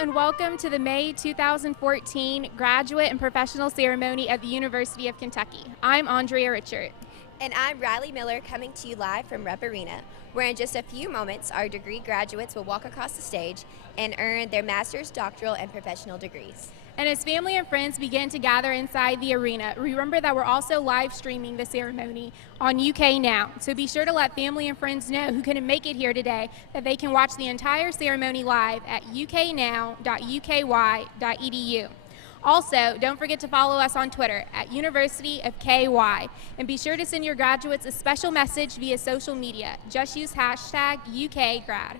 and welcome to the May 2014 Graduate and Professional Ceremony at the University of Kentucky. I'm Andrea Richard. And I'm Riley Miller, coming to you live from Rep Arena, where in just a few moments our degree graduates will walk across the stage and earn their master's, doctoral, and professional degrees. And as family and friends begin to gather inside the arena, remember that we're also live streaming the ceremony on UK Now. So be sure to let family and friends know who couldn't make it here today that they can watch the entire ceremony live at uknow.uky.edu. Also, don't forget to follow us on Twitter at University of KY. And be sure to send your graduates a special message via social media. Just use hashtag UKGrad.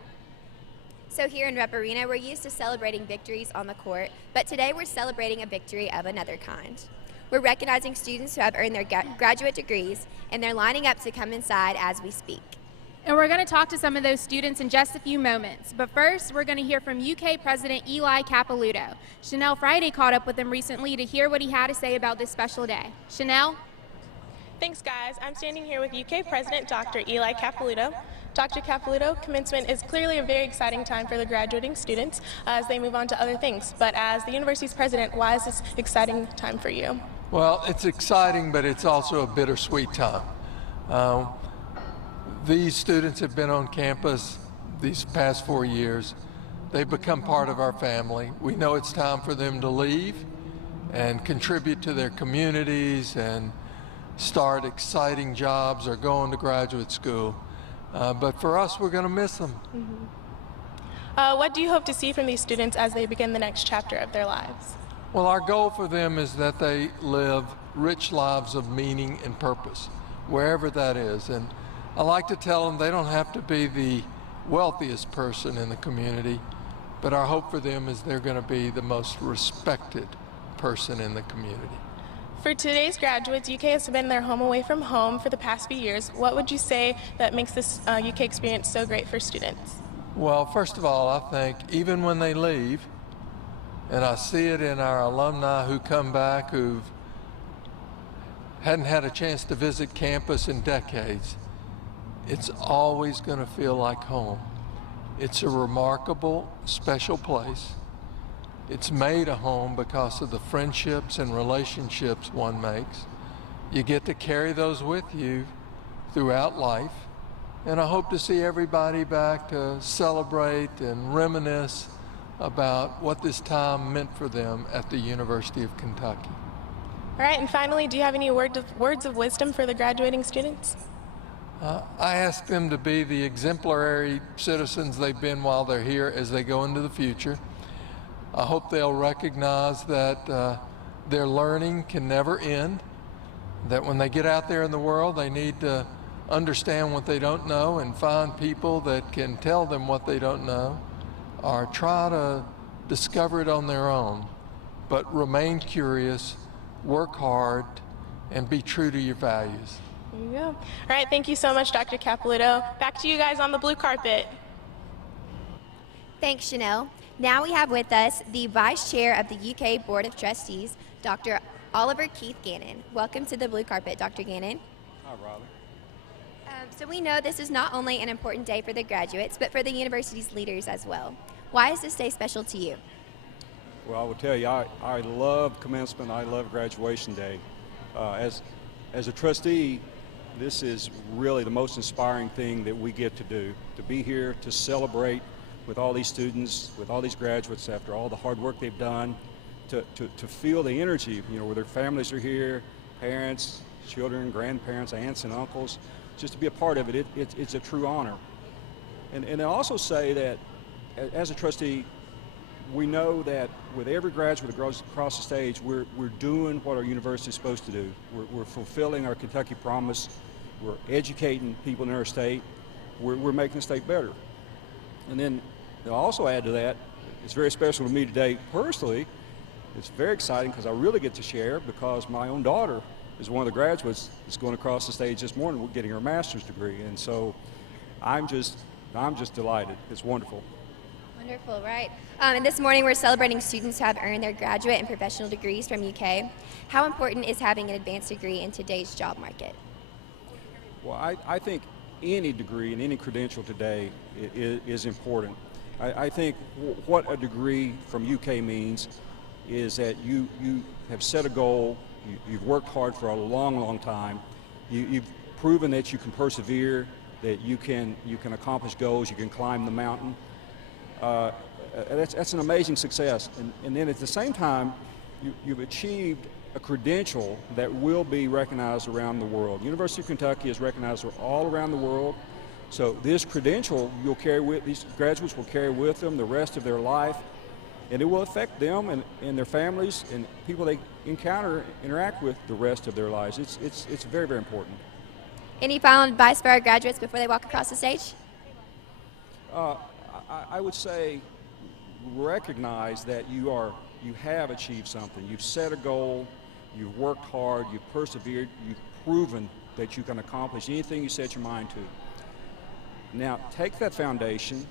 So here in Rep Arena, we're used to celebrating victories on the court, but today we're celebrating a victory of another kind. We're recognizing students who have earned their graduate degrees, and they're lining up to come inside as we speak. And we're going to talk to some of those students in just a few moments. But first, we're going to hear from UK President Eli Capilouto. Chanel Friday caught up with him recently to hear what he had to say about this special day. Chanel? Thanks, guys. I'm standing here with UK President Dr. Eli Capilouto. Dr. Capilouto, commencement is clearly a very exciting time for the graduating students as they move on to other things. But as the university's president, why is this exciting time for you? Well, it's exciting, but it's also a bittersweet time. These students have been on campus these past 4 years. They've become part of our family. We know it's time for them to leave and contribute to their communities and start exciting jobs or go on to graduate school. But for us, we're going to miss them. What do you hope to see from these students as they begin the next chapter of their lives? Well, our goal for them is that they live rich lives of meaning and purpose, wherever that is. And I like to tell them they don't have to be the wealthiest person in the community, but our hope for them is they're going to be the most respected person in the community. For today's graduates, UK has been their home away from home for the past few years. What would you say that makes this UK experience so great for students? Well, first of all, I think even when they leave, and I see it in our alumni who come back who hadn't had a chance to visit campus in decades, it's always going to feel like home. It's a remarkable, special place. It's made a home because of the friendships and relationships one makes. You get to carry those with you throughout life. And I hope to see everybody back to celebrate and reminisce about what this time meant for them at the University of Kentucky. All right, and finally, do you have any words of wisdom for the graduating students? I ask them to be the exemplary citizens they've been while they're here as they go into the future. I hope they'll recognize that their learning can never end, that when they get out there in the world, they need to understand what they don't know and find people that can tell them what they don't know, or try to discover it on their own. But remain curious, work hard, and be true to your values. There you go. All right, thank you so much, Dr. Capilouto. Back to you guys on the blue carpet. Thanks, Chanel. Now we have with us the Vice Chair of the UK Board of Trustees, Dr. Oliver Keith Gannon. Welcome to the blue carpet, Dr. Gannon. Hi, Riley. So we know this is not only an important day for the graduates, but for the university's leaders as well. Why is this day special to you? Well, I will tell you, I love commencement. I love graduation day. As a trustee, this is really the most inspiring thing that we get to do, to be here to celebrate with all these students, with all these graduates after all the hard work they've done, to feel the energy, where their families are here, parents, children, grandparents, aunts and uncles, just to be a part of it, it's a true honor. And I also say that as a trustee, we know that with every graduate that goes across the stage, we're doing what our university is supposed to do. We're fulfilling our Kentucky promise. We're educating people in our state. We're making the state better. And then I'll also add to that, it's very special to me today personally. It's very exciting because I really get to share because my own daughter is one of the graduates that's going across the stage this morning getting her master's degree. And so I'm just delighted. It's wonderful. Wonderful, right. And this morning we're celebrating students who have earned their graduate and professional degrees from UK. How important is having an advanced degree in today's job market? Well, I think any degree and any credential today is important. I think what a degree from UK means is that you have set a goal, you've worked hard for a long time, you've proven that you can persevere, that you can accomplish goals, you can climb the mountain. That's an amazing success. And then at the same time, you've achieved a credential that will be recognized around the world. University of Kentucky is recognized all around the world. So this credential these graduates will carry with them the rest of their life, and it will affect them and their families and people they interact with the rest of their lives. It's very, very important. Any final advice for our graduates before they walk across the stage? I would say recognize that you have achieved something. You've set a goal, you've worked hard, you've persevered, you've proven that you can accomplish anything you set your mind to. Now take that foundation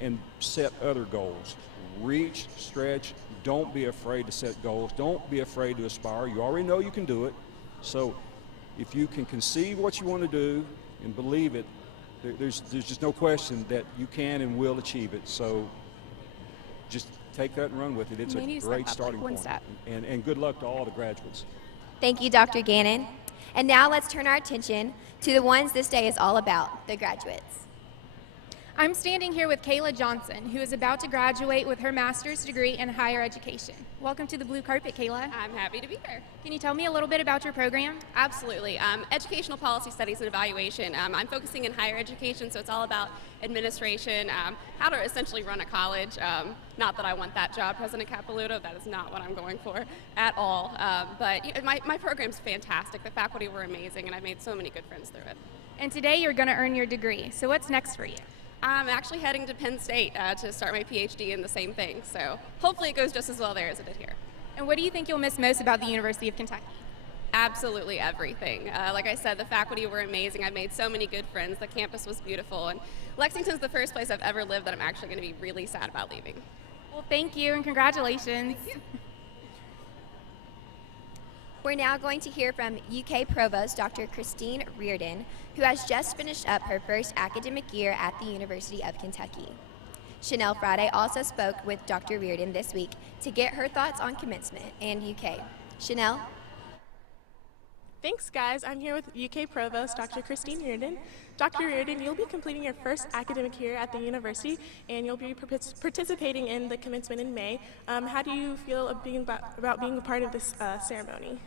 and set other goals. Reach, stretch, don't be afraid to set goals, don't be afraid to aspire. You already know you can do it. So if you can conceive what you want to do and believe it, there's just no question that you can and will achieve it. So just take that and run with it. It's a great starting point. And good luck to all the graduates. Thank you, Dr. Gannon. And now let's turn our attention to the ones this day is all about, the graduates. I'm standing here with Kayla Johnson, who is about to graduate with her master's degree in higher education. Welcome to the blue carpet, Kayla. I'm happy to be here. Can you tell me a little bit about your program? Absolutely. Educational policy studies and evaluation. I'm focusing in higher education, so it's all about administration, how to essentially run a college. Not that I want that job, President Capilouto. That is not what I'm going for at all. But my program's fantastic. The faculty were amazing, and I've made so many good friends through it. And today you're going to earn your degree. So what's next for you? I'm actually heading to Penn State to start my PhD in the same thing. So hopefully it goes just as well there as it did here. And what do you think you'll miss most about the University of Kentucky? Absolutely everything. Like I said, the faculty were amazing. I made so many good friends. The campus was beautiful. And Lexington's the first place I've ever lived that I'm actually going to be really sad about leaving. Well, thank you and congratulations. Thank you. We're now going to hear from UK Provost Dr. Christine Reardon, who has just finished up her first academic year at the University of Kentucky. Chanel Friday also spoke with Dr. Reardon this week to get her thoughts on commencement and UK. Chanel? Thanks, guys. I'm here with UK Provost Dr. Christine Reardon. Dr. Reardon, you'll be completing your first academic year at the university, and you'll be participating in the commencement in May. How do you feel about being a part of this ceremony?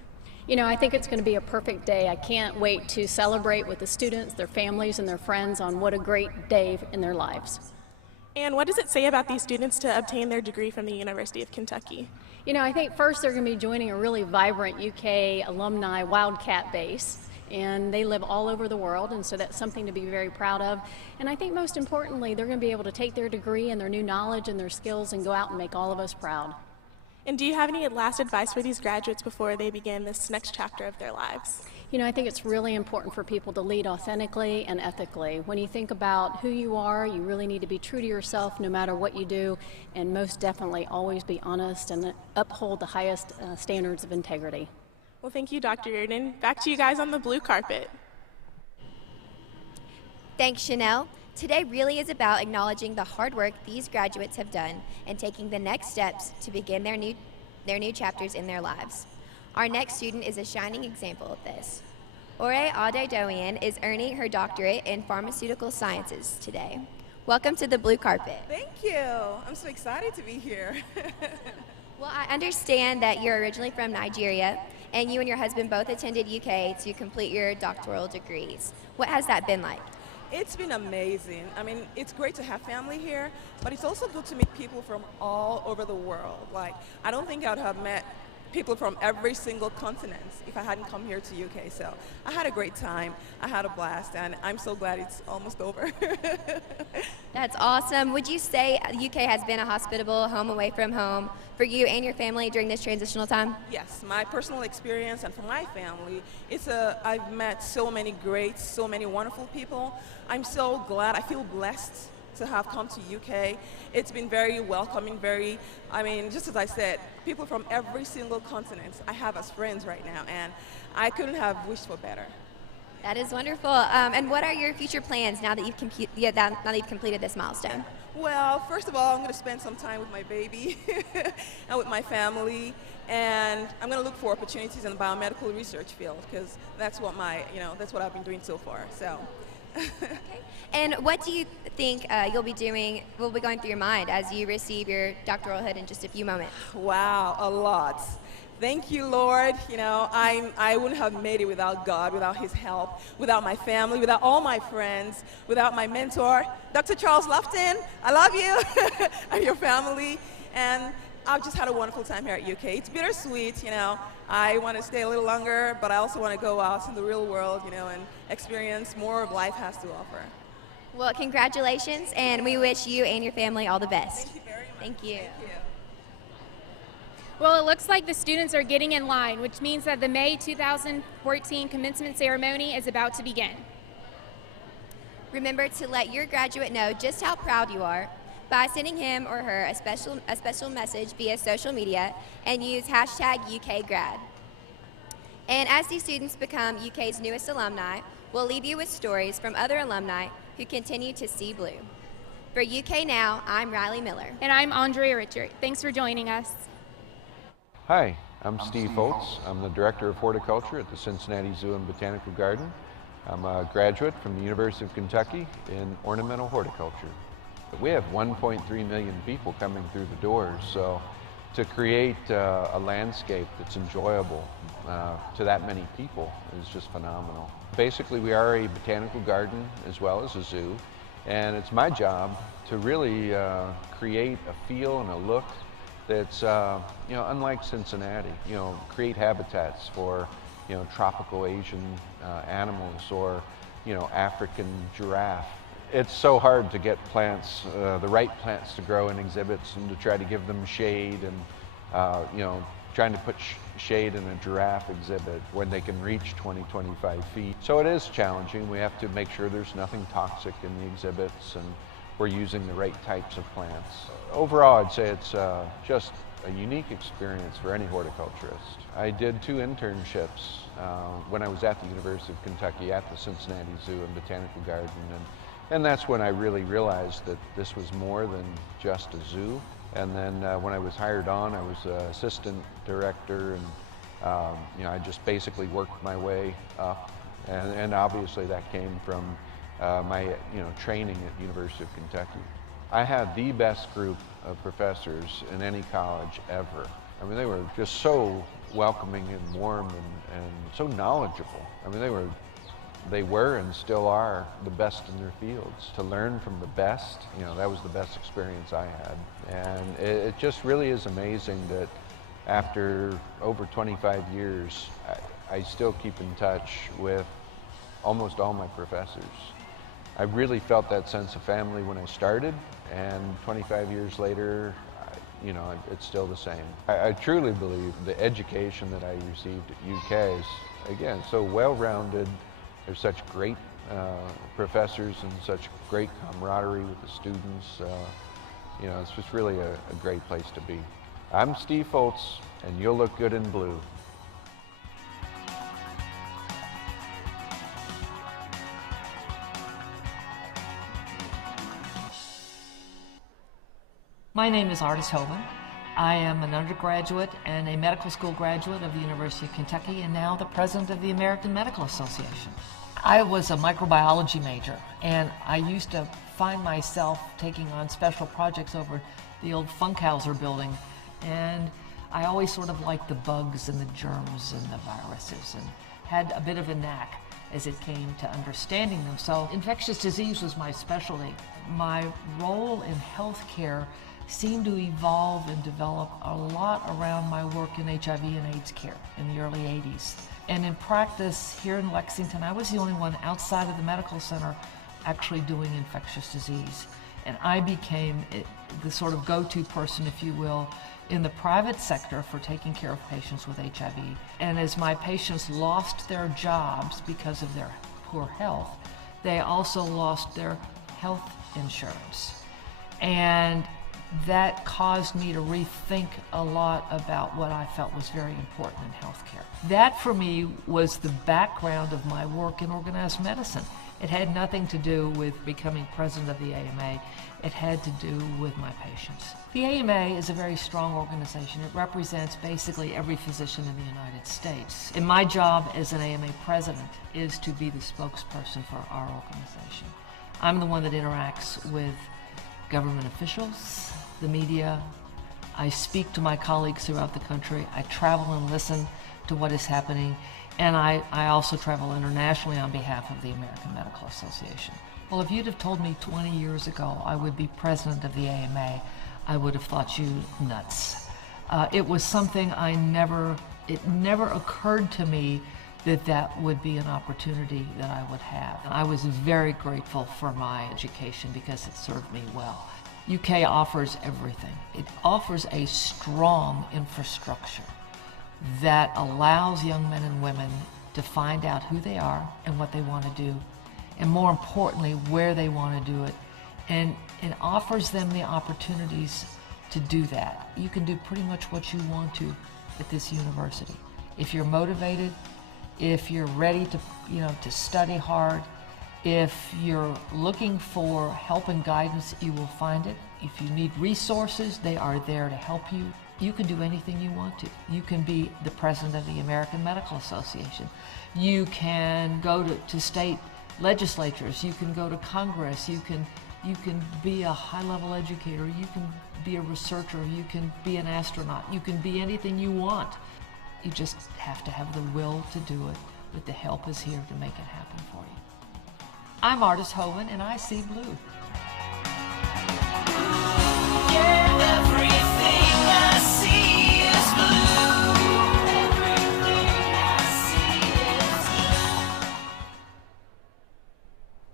You know, I think it's going to be a perfect day. I can't wait to celebrate with the students, their families, and their friends on what a great day in their lives. And what does it say about these students to obtain their degree from the University of Kentucky? You know, I think first they're going to be joining a really vibrant UK alumni Wildcat base, and they live all over the world, and so that's something to be very proud of. And I think most importantly, they're going to be able to take their degree and their new knowledge and their skills and go out and make all of us proud. And do you have any last advice for these graduates before they begin this next chapter of their lives? You know, I think it's really important for people to lead authentically and ethically. When you think about who you are, you really need to be true to yourself no matter what you do, and most definitely always be honest and uphold the highest standards of integrity. Well, thank you, Dr. Reardon. Back to you guys on the blue carpet. Thanks, Chanel. Today really is about acknowledging the hard work these graduates have done and taking the next steps to begin their new chapters in their lives. Our next student is a shining example of this. Ore Adedoyan is earning her doctorate in pharmaceutical sciences today. Welcome to the blue carpet. Thank you. I'm so excited to be here. Well, I understand that you're originally from Nigeria, and you and your husband both attended UK to complete your doctoral degrees. What has that been like? It's been amazing. I mean, it's great to have family here, but it's also good to meet people from all over the world. Like, I don't think I would have met people from every single continent if I hadn't come here to UK. So I had a great time. I had a blast, and I'm so glad it's almost over. That's awesome. Would you say the UK has been a hospitable home away from home for you and your family during this transitional time? Yes, my personal experience and for my family, I've met so many great, so many wonderful people. I'm so glad, I feel blessed to have come to UK. It's been very welcoming, just as I said, people from every single continent I have as friends right now, and I couldn't have wished for better. That is wonderful. And what are your future plans now that you've completed this milestone? Well, first of all, I'm going to spend some time with my baby and with my family, and I'm going to look for opportunities in the biomedical research field because that's what that's what I've been doing so far. So. Okay. And what do you think will be going through your mind as you receive your doctoral hood in just a few moments? Wow, a lot. Thank you, Lord. I wouldn't have made it without God, without His help, without my family, without all my friends, without my mentor, Dr. Charles Lufton. I love you and your family. And I've just had a wonderful time here at UK. It's bittersweet, I want to stay a little longer, but I also want to go out in the real world, and experience more of life has to offer. Well, congratulations, and we wish you and your family all the best. Thank you very much. Thank you. Thank you. Well, it looks like the students are getting in line, which means that the May 2014 commencement ceremony is about to begin. Remember to let your graduate know just how proud you are by sending him or her a special message via social media and use #UKGrad. And as these students become UK's newest alumni, we'll leave you with stories from other alumni who continue to see blue. For UK Now, I'm Riley Miller. And I'm Andrea Richard. Thanks for joining us. Hi, I'm Steve Foltz. I'm the Director of Horticulture at the Cincinnati Zoo and Botanical Garden. I'm a graduate from the University of Kentucky in ornamental horticulture. We have 1.3 million people coming through the doors, so to create a landscape that's enjoyable to that many people is just phenomenal. Basically, we are a botanical garden as well as a zoo, and it's my job to really create a feel and a look that's unlike Cincinnati. Create habitats for tropical Asian animals or African giraffe. It's so hard to get plants, the right plants to grow in exhibits and to try to give them shade and trying to put shade in a giraffe exhibit when they can reach 20-25 feet. So it is challenging. We have to make sure there's nothing toxic in the exhibits and we're using the right types of plants. Overall, I'd say it's just a unique experience for any horticulturist. I did 2 internships when I was at the University of Kentucky at the Cincinnati Zoo and Botanical Garden, and that's when I really realized that this was more than just a zoo. And then when I was hired on, I was assistant director, and I just basically worked my way up, and obviously that came from my training at the University of Kentucky. I had the best group of professors in any college ever. I mean, they were just so welcoming and warm and so knowledgeable. I mean, they were and still are the best in their fields. To learn from the best, that was the best experience I had. And it just really is amazing that after over 25 years, I still keep in touch with almost all my professors. I really felt that sense of family when I started, and 25 years later, it's still the same. I truly believe the education that I received at UK is, again, so well-rounded. There's such great professors and such great camaraderie with the students. It's just really a great place to be. I'm Steve Foltz, and you'll look good in blue. My name is Artis Hoven. I am an undergraduate and a medical school graduate of the University of Kentucky and now the president of the American Medical Association. I was a microbiology major, and I used to find myself taking on special projects over the old Funkhauser building, and I always sort of liked the bugs and the germs and the viruses and had a bit of a knack as it came to understanding them. So infectious disease was my specialty. My role in healthcare seemed to evolve and develop a lot around my work in HIV and AIDS care in the early 80s. And in practice here in Lexington, I was the only one outside of the medical center actually doing infectious disease. And I became the sort of go-to person, if you will, in the private sector for taking care of patients with HIV. And as my patients lost their jobs because of their poor health, they also lost their health insurance. And that caused me to rethink a lot about what I felt was very important in healthcare. That for me was the background of my work in organized medicine. It had nothing to do with becoming president of the AMA. It had to do with my patients. The AMA is a very strong organization. It represents basically every physician in the United States. And my job as an AMA president is to be the spokesperson for our organization. I'm the one that interacts with government officials, the media. I speak to my colleagues throughout the country. I travel and listen to what is happening. And I also travel internationally on behalf of the American Medical Association. Well, if you'd have told me 20 years ago I would be president of the AMA, I would have thought you nuts. It was something it never occurred to me that that would be an opportunity that I would have. I was very grateful for my education because it served me well. UK offers everything. It offers a strong infrastructure that allows young men and women to find out who they are and what they want to do, and more importantly, where they want to do it, and it offers them the opportunities to do that. You can do pretty much what you want to at this university. If you're motivated, if you're ready to study hard, if you're looking for help and guidance, you will find it. If you need resources, they are there to help you. You can do anything you want to. You can be the president of the American Medical Association. You can go to state legislatures. You can go to Congress. You can be a high-level educator. You can be a researcher. You can be an astronaut. You can be anything you want. You just have to have the will to do it, but the help is here to make it happen for you. I'm Artis Hoven, and I see blue.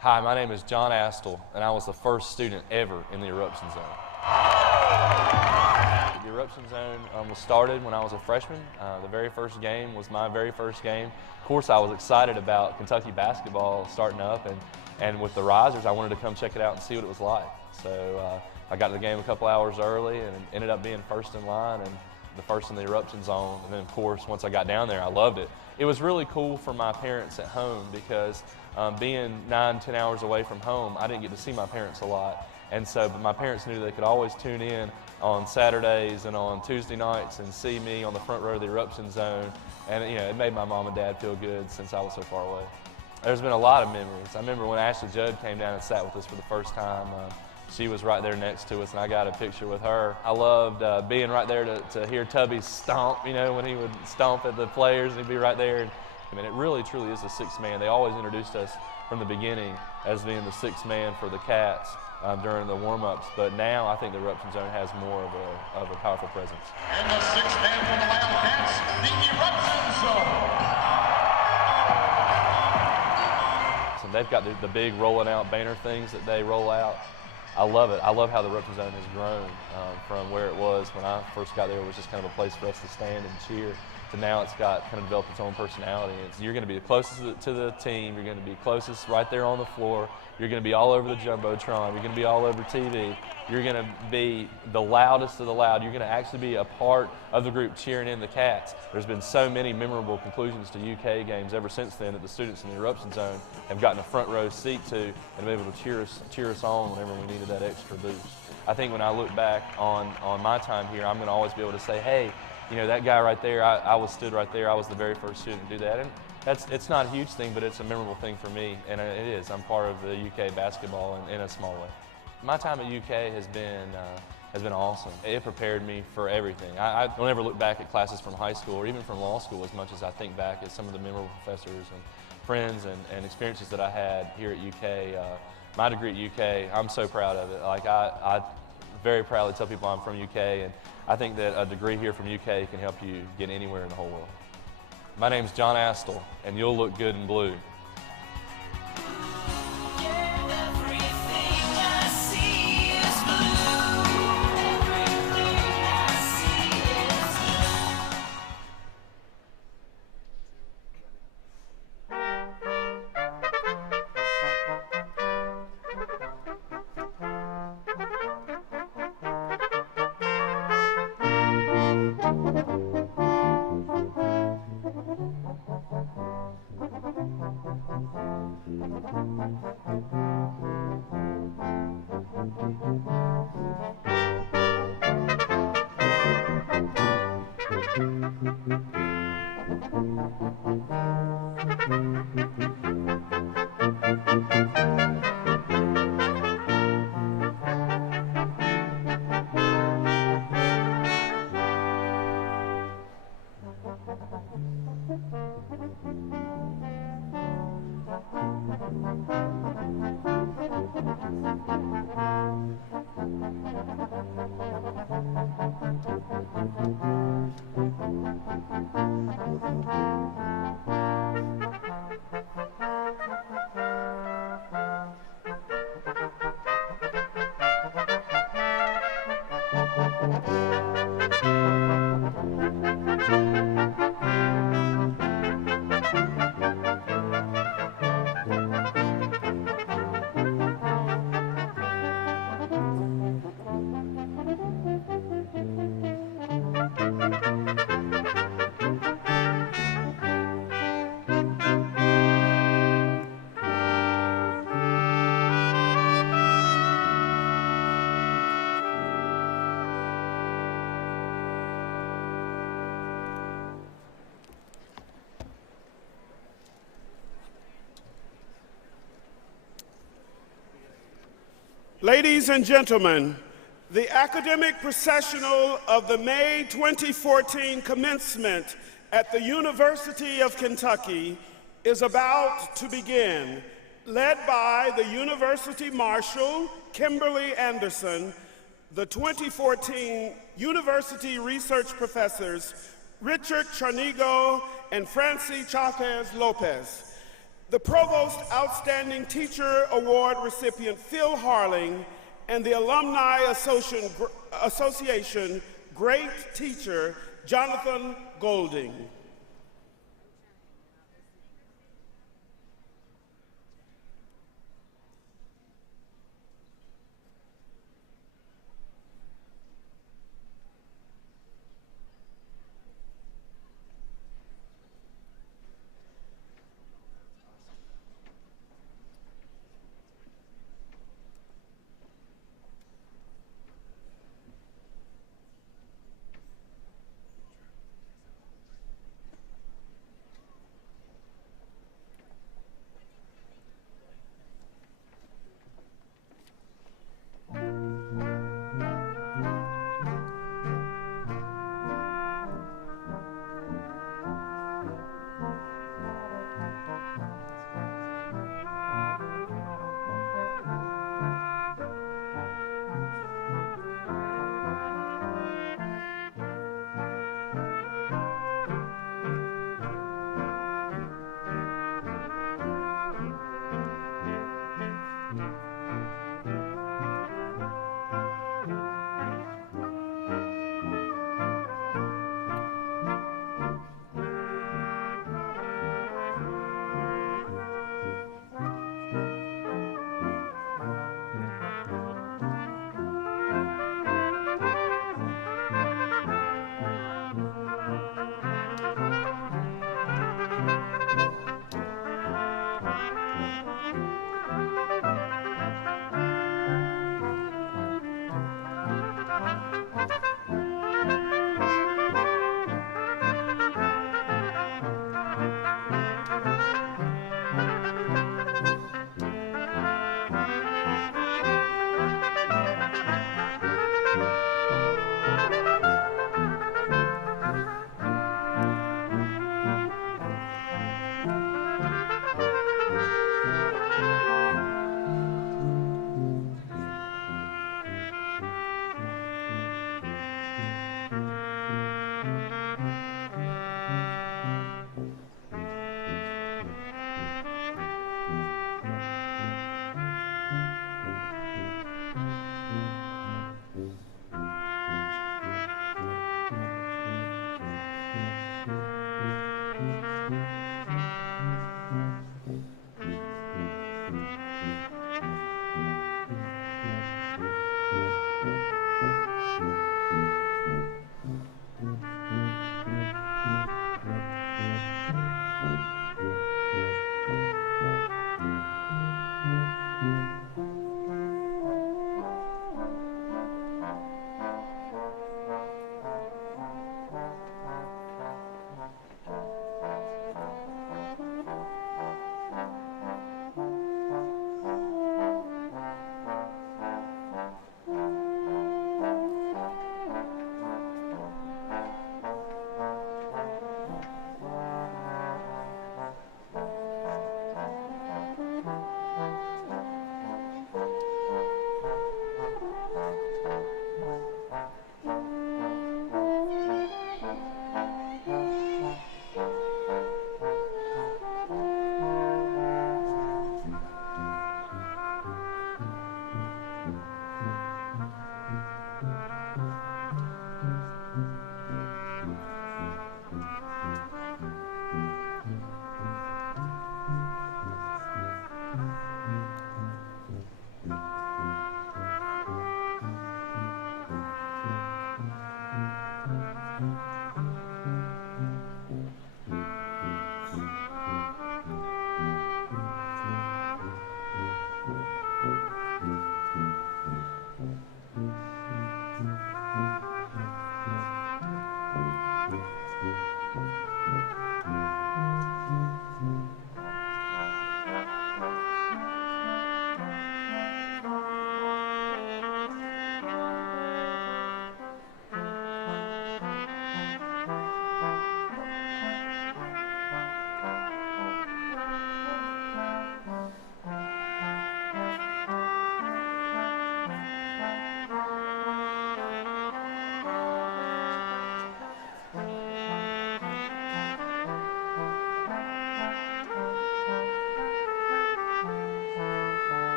Hi, my name is John Astle, and I was the first student ever in the eruption zone. The eruption zone was started when I was a freshman. The very first game was my very first game. Of course, I was excited about Kentucky basketball starting up, and with the risers, I wanted to come check it out and see what it was like. So I got to the game a couple hours early and ended up being first in line and the first in the eruption zone. And then, of course, once I got down there, I loved it. It was really cool for my parents at home because being 9-10 hours away from home, I didn't get to see my parents a lot. And so, but my parents knew they could always tune in on Saturdays and on Tuesday nights and see me on the front row of the eruption zone. And it made my mom and dad feel good since I was so far away. There's been a lot of memories. I remember when Ashley Judd came down and sat with us for the first time. She was right there next to us, and I got a picture with her. I loved being right there to hear Tubby stomp, when he would stomp at the players, and he'd be right there. And, it really, truly is the sixth man. They always introduced us from the beginning as being the sixth man for the Cats during the warm-ups, but now I think the eruption zone has more of a powerful presence. And the sixth man for the Wildcats, the eruption zone. So they've got the big rolling out banner things that they roll out. I love it. I love how the eruption zone has grown from where it was when I first got there. It was just kind of a place for us to stand and cheer, to now it's got kind of developed its own personality. You're going to be the closest to the team. You're going to be closest right there on the floor. You're going to be all over the Jumbotron. You're going to be all over TV. You're going to be the loudest of the loud. You're going to actually be a part of the group cheering in the Cats. There's been so many memorable conclusions to UK games ever since then that the students in the eruption zone have gotten a front row seat to and been able to cheer us on whenever we needed that extra boost. I think when I look back on my time here, I'm going to always be able to say, hey, that guy right there, I was stood right there. I was the very first student to do that. And it's not a huge thing, but it's a memorable thing for me, and it is. I'm part of the UK basketball in a small way. My time at UK has been awesome. It prepared me for everything. I don't ever look back at classes from high school or even from law school as much as I think back at some of the memorable professors and friends and experiences that I had here at UK. My degree at UK, I'm so proud of it. I very proudly tell people I'm from UK, and I think that a degree here from UK can help you get anywhere in the whole world. My name's John Astle, and you'll look good in blue. Ladies and gentlemen, the academic processional of the May 2014 commencement at the University of Kentucky is about to begin, led by the University Marshal, Kimberly Anderson, the 2014 University Research Professors, Richard Charnigo and Francie Chavez Lopez, the Provost Outstanding Teacher Award recipient Phil Harling, and the Alumni Association Great Teacher Jonathan Golding.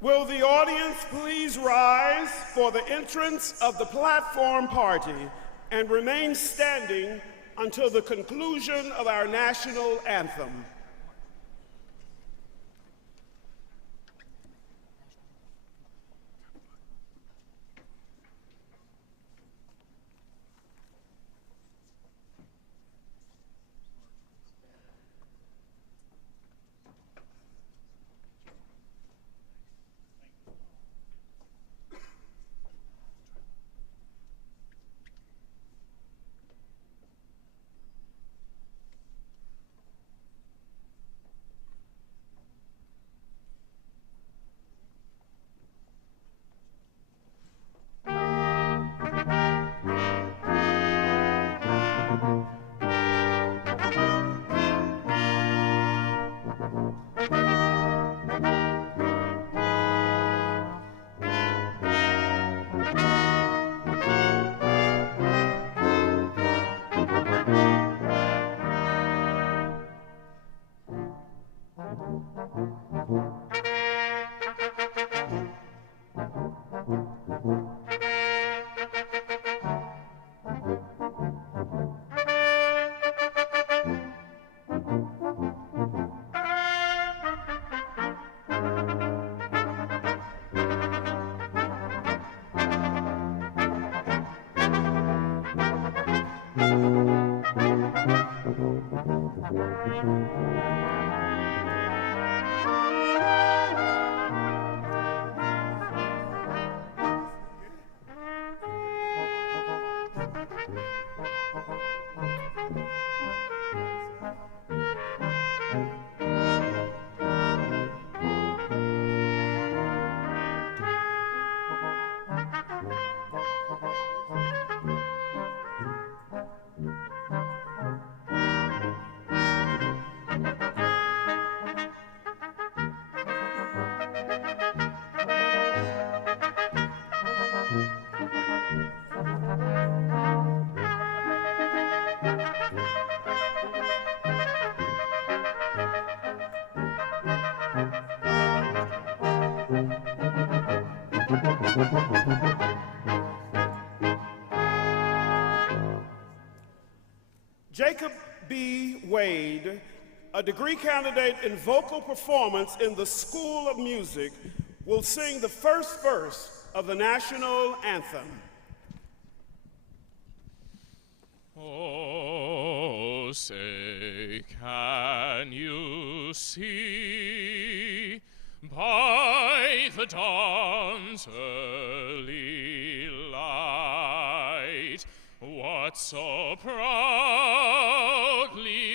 Will the audience please rise for the entrance of the platform party and remain standing until the conclusion of our national anthem. Jacob B. Wade, a degree candidate in vocal performance in the School of Music, will sing the first verse of the national anthem. Oh, say, can you see by the dawn's early light what so proudly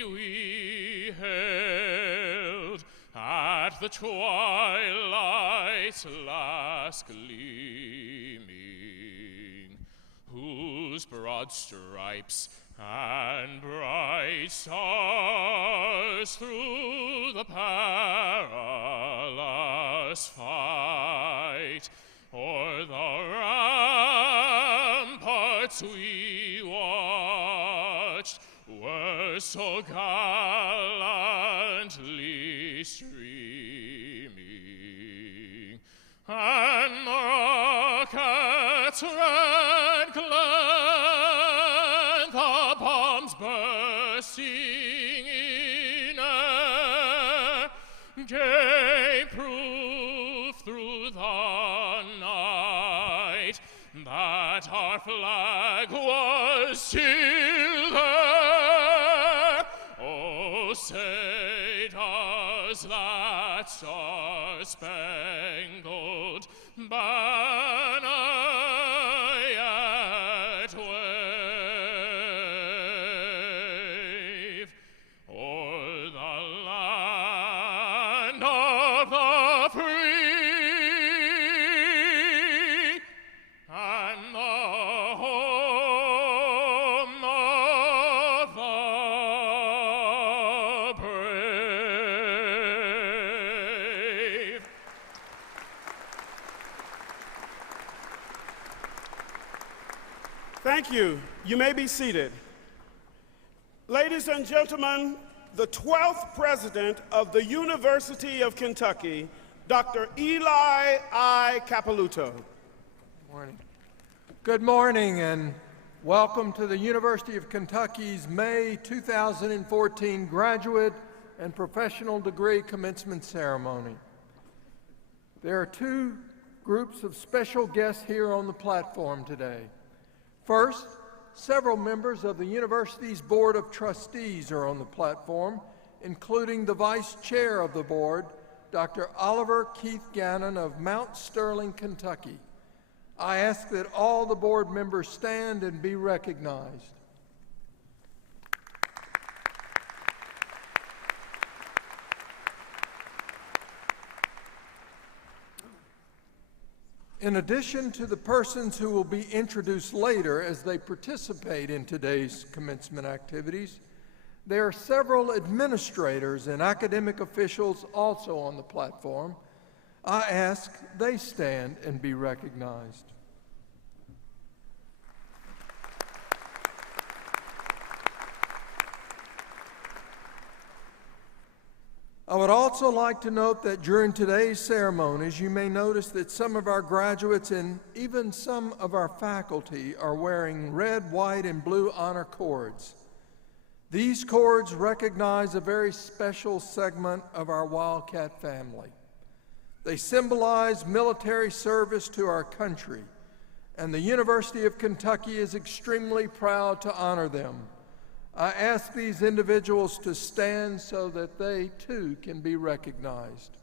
we hailed at the twilight's last gleaming, whose broad stripes and bright stars through the perilous fight o'er the ramparts we watched were so gallantly streaming, and the rockets' red glare, the bombs bursting in air, gave proof through the night that our flag was still there. Oh, say does that star-spangled banner yet wave o'er the land of the free and the home of the brave. Thank you. You may be seated. Ladies and gentlemen, the 12th president of the University of Kentucky, Dr. Eli I. Capilouto. Morning. Good morning and welcome to the University of Kentucky's May 2014 graduate and professional degree commencement ceremony. There are two groups of special guests here on the platform today. First, several members of the university's Board of Trustees are on the platform, including the Vice Chair of the Board, Dr. Oliver Keith Gannon of Mount Sterling, Kentucky. I ask that all the board members stand and be recognized. In addition to the persons who will be introduced later as they participate in today's commencement activities, there are several administrators and academic officials also on the platform. I ask they stand and be recognized. I would also like to note that during today's ceremonies, you may notice that some of our graduates and even some of our faculty are wearing red, white, and blue honor cords. These cords recognize a very special segment of our Wildcat family. They symbolize military service to our country, and the University of Kentucky is extremely proud to honor them. I ask these individuals to stand so that they too can be recognized.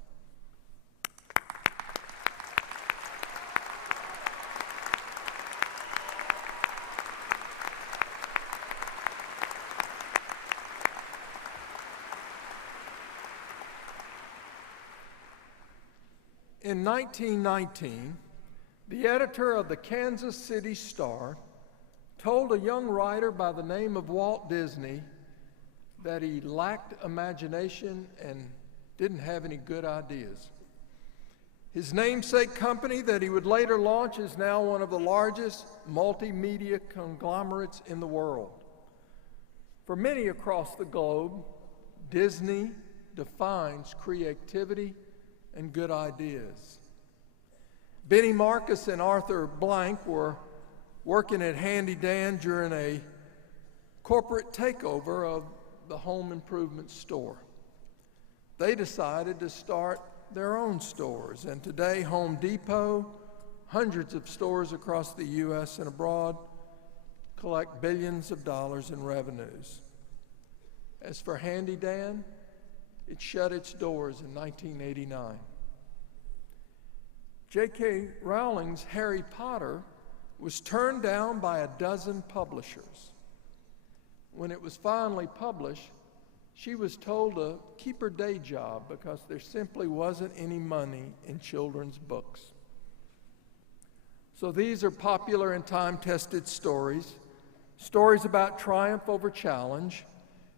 In 1919, the editor of the Kansas City Star told a young writer by the name of Walt Disney that he lacked imagination and didn't have any good ideas. His namesake company that he would later launch is now one of the largest multimedia conglomerates in the world. For many across the globe, Disney defines creativity and good ideas. Benny Marcus and Arthur Blank were working at Handy Dan during a corporate takeover of the home improvement store. They decided to start their own stores, and today Home Depot, hundreds of stores across the U.S. and abroad, collect billions of dollars in revenues. As for Handy Dan, it shut its doors in 1989. J.K. Rowling's Harry Potter was turned down by a dozen publishers. When it was finally published, she was told to keep her day job because there simply wasn't any money in children's books. So these are popular and time-tested stories about triumph over challenge.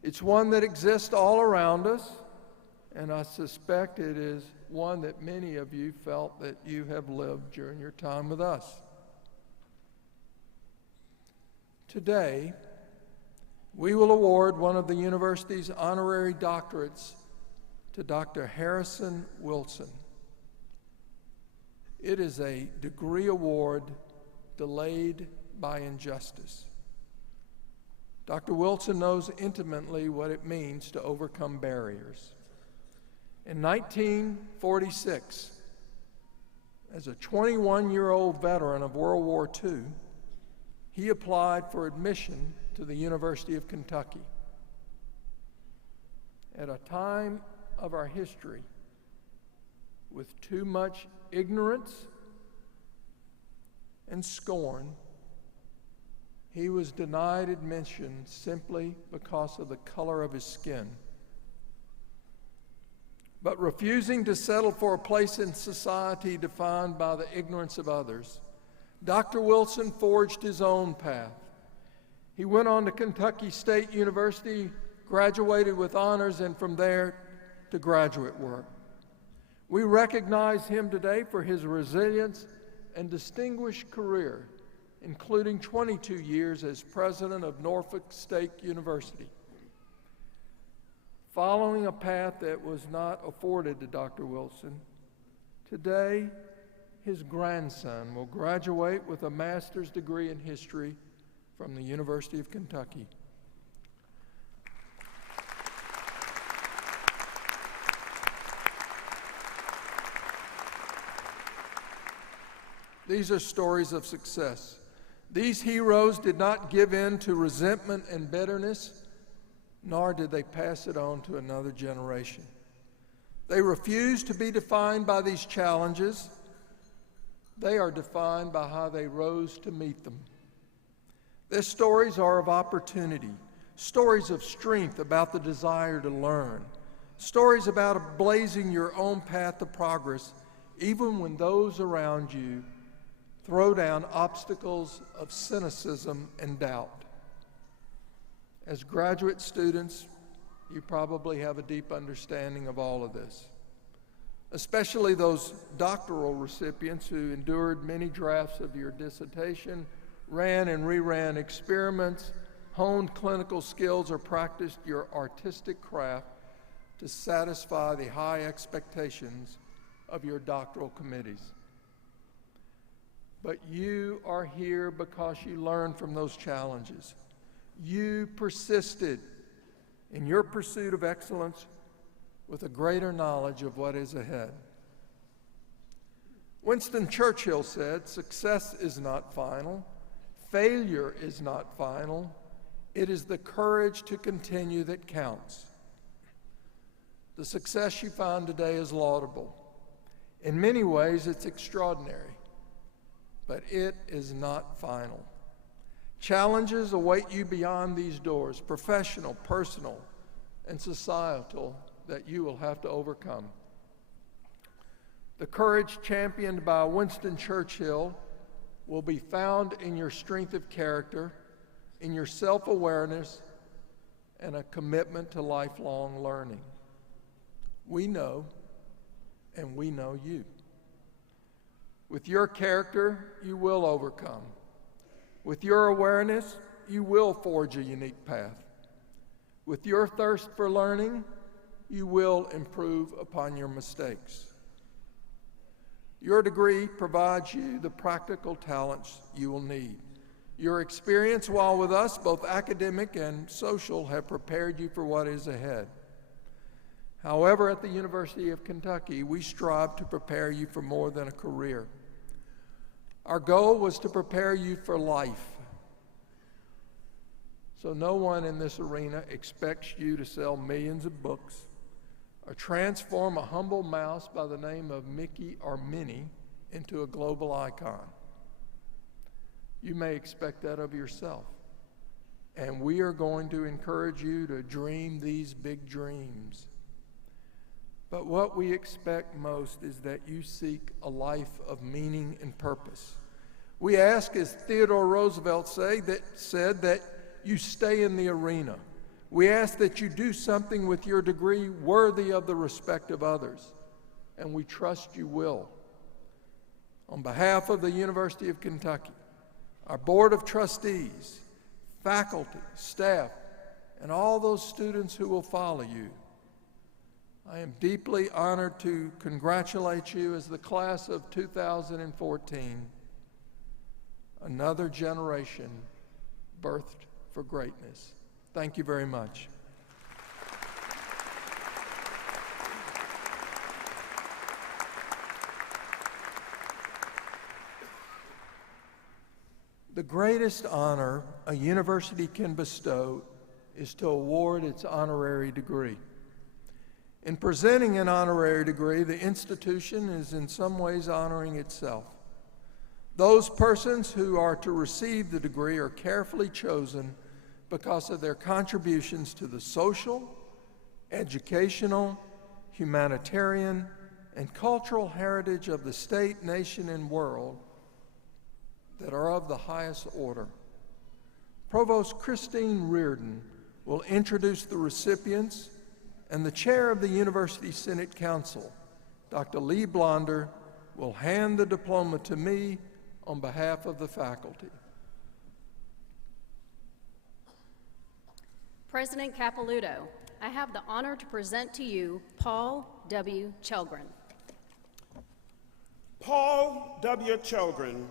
It's one that exists all around us, and I suspect it is one that many of you felt that you have lived during your time with us. Today, we will award one of the university's honorary doctorates to Dr. Harrison Wilson. It is a degree award delayed by injustice. Dr. Wilson knows intimately what it means to overcome barriers. In 1946, as a 21-year-old veteran of World War II, he applied for admission to the University of Kentucky. At a time of our history with too much ignorance and scorn, he was denied admission simply because of the color of his skin. But refusing to settle for a place in society defined by the ignorance of others, Dr. Wilson forged his own path. He went on to Kentucky State University, graduated with honors, and from there to graduate work. We recognize him today for his resilience and distinguished career, including 22 years as president of Norfolk State University. Following a path that was not afforded to Dr. Wilson, today his grandson will graduate with a master's degree in history from the University of Kentucky. These are stories of success. These heroes did not give in to resentment and bitterness, nor did they pass it on to another generation. They refused to be defined by these challenges. They are defined by how they rose to meet them. Their stories are of opportunity, stories of strength about the desire to learn, stories about blazing your own path to progress, even when those around you throw down obstacles of cynicism and doubt. As graduate students, you probably have a deep understanding of all of this, especially those doctoral recipients who endured many drafts of your dissertation, ran and reran experiments, honed clinical skills, or practiced your artistic craft to satisfy the high expectations of your doctoral committees. But you are here because you learned from those challenges. You persisted in your pursuit of excellence with a greater knowledge of what is ahead. Winston Churchill said, "Success is not final, failure is not final, It is the courage to continue that counts. The success you find today is laudable. In many ways, it's extraordinary, but it is not final. Challenges await you beyond these doors, professional, personal, and societal, that you will have to overcome. The courage championed by Winston Churchill will be found in your strength of character, in your self-awareness, and a commitment to lifelong learning. We know, and we know you. With your character, you will overcome. With your awareness, you will forge a unique path. With your thirst for learning, you will improve upon your mistakes. Your degree provides you the practical talents you will need. Your experience while with us, both academic and social, have prepared you for what is ahead. However, at the University of Kentucky, we strive to prepare you for more than a career. Our goal was to prepare you for life. So no one in this arena expects you to sell millions of books or transform a humble mouse by the name of Mickey or Minnie into a global icon. You may expect that of yourself. And we are going to encourage you to dream these big dreams. But what we expect most is that you seek a life of meaning and purpose. We ask, as Theodore Roosevelt said, that you stay in the arena. We ask that you do something with your degree worthy of the respect of others, and we trust you will. On behalf of the University of Kentucky, our Board of Trustees, faculty, staff, and all those students who will follow you, I am deeply honored to congratulate you as the class of 2014, another generation birthed for greatness. Thank you very much. The greatest honor a university can bestow is to award its honorary degree. In presenting an honorary degree, the institution is in some ways honoring itself. Those persons who are to receive the degree are carefully chosen because of their contributions to the social, educational, humanitarian, and cultural heritage of the state, nation, and world that are of the highest order. Provost Christine Reardon will introduce the recipients, and the chair of the University Senate Council, Dr. Lee Blonder, will hand the diploma to me on behalf of the faculty. President Capilouto, I have the honor to present to you Paul W. Chelgren. Paul W. Chelgren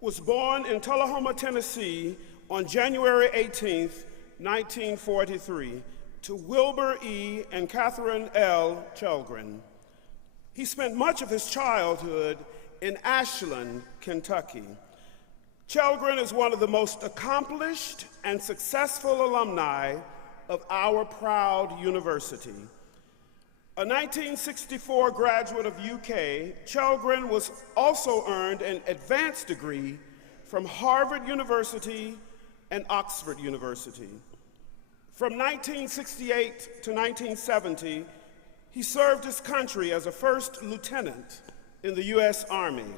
was born in Tullahoma, Tennessee on January 18, 1943, to Wilbur E. and Catherine L. Chelgren. He spent much of his childhood in Ashland, Kentucky. Chelgren is one of the most accomplished and successful alumni of our proud university. A 1964 graduate of UK, Chelgren was also earned an advanced degree from Harvard University and Oxford University. From 1968 to 1970, he served his country as a first lieutenant in the U.S. Army.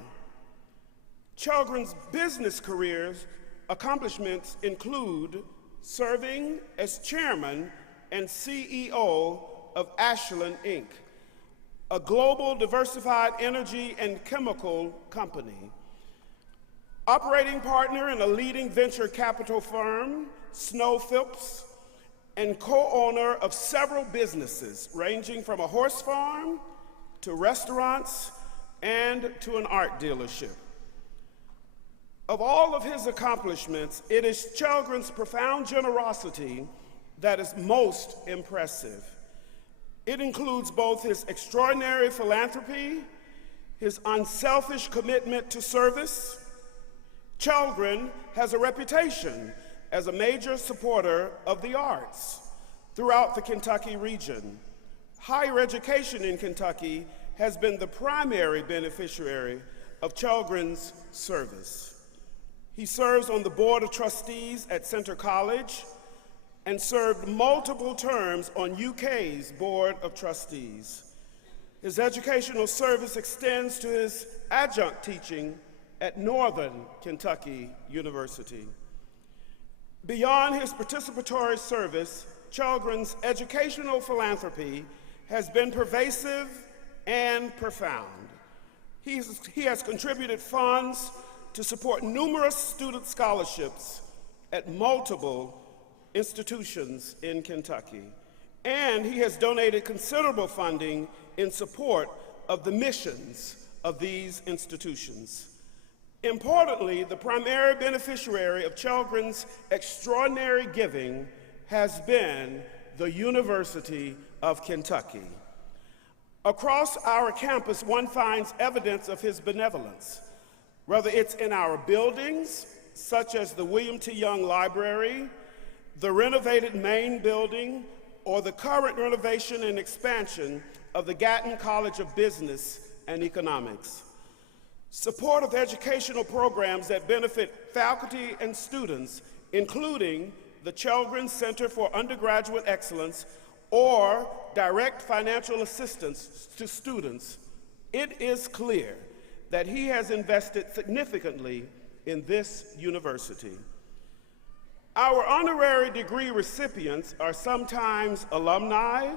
Chelgren's business career's accomplishments include serving as chairman and CEO of Ashland, Inc., a global diversified energy and chemical company, operating partner in a leading venture capital firm, Snow Phillips, and co-owner of several businesses ranging from a horse farm to restaurants and to an art dealership. Of all of his accomplishments, it is Chelgren's profound generosity that is most impressive. It includes both his extraordinary philanthropy, his unselfish commitment to service. Chelgren has a reputation as a major supporter of the arts throughout the Kentucky region. Higher education in Kentucky has been the primary beneficiary of Chelgren's service. He serves on the Board of Trustees at Centre College and served multiple terms on UK's Board of Trustees. His educational service extends to his adjunct teaching at Northern Kentucky University. Beyond his participatory service, Chelgren's educational philanthropy has been pervasive and profound. He has contributed funds to support numerous student scholarships at multiple institutions in Kentucky, and he has donated considerable funding in support of the missions of these institutions. Importantly, the primary beneficiary of Chelgren's extraordinary giving has been the University of Kentucky. Across our campus, one finds evidence of his benevolence, whether it's in our buildings, such as the William T. Young Library, the renovated main building, or the current renovation and expansion of the Gatton College of Business and Economics. Support of educational programs that benefit faculty and students, including the Chelgren Center for Undergraduate Excellence, or direct financial assistance to students, it is clear that he has invested significantly in this university. Our honorary degree recipients are sometimes alumni,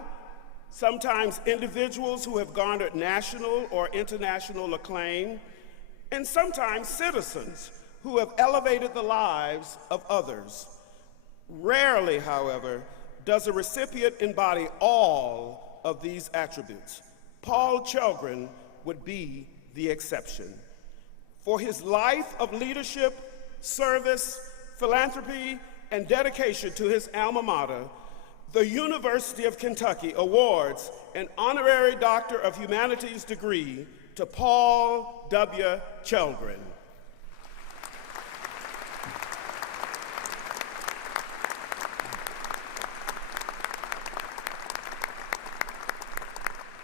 sometimes individuals who have garnered national or international acclaim, and sometimes citizens who have elevated the lives of others. Rarely, however, does a recipient embody all of these attributes. Paul Chelgren would be the exception. For his life of leadership, service, philanthropy, and dedication to his alma mater, the University of Kentucky awards an Honorary Doctor of Humanities degree to Paul W. Chelgren.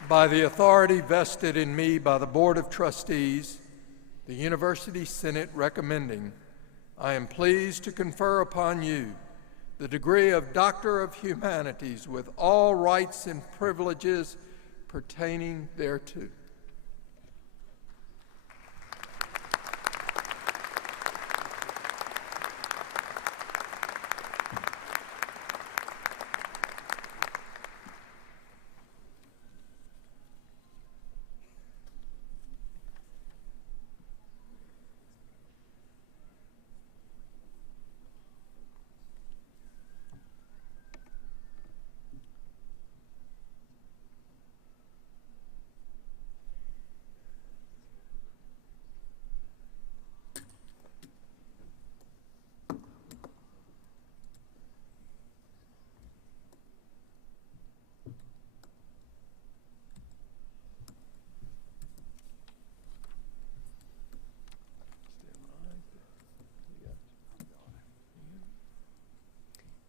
By the authority vested in me by the Board of Trustees, the University Senate recommending, I am pleased to confer upon you the degree of Doctor of Humanities with all rights and privileges pertaining thereto.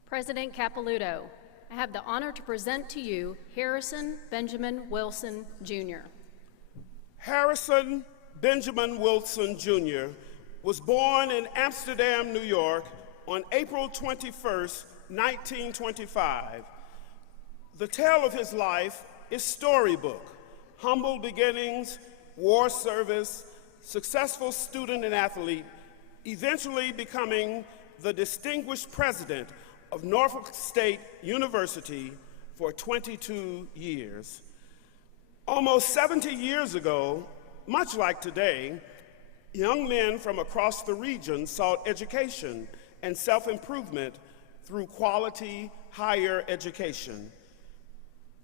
President Capilouto, I have the honor to present to you Harrison Benjamin Wilson, Jr. Harrison Benjamin Wilson, Jr. was born in Amsterdam, New York on April 21st, 1925. The tale of his life is storybook: humble beginnings, war service, successful student and athlete, eventually becoming the distinguished president of Norfolk State University for 22 years. Almost 70 years ago, much like today, young men from across the region sought education and self-improvement through quality higher education.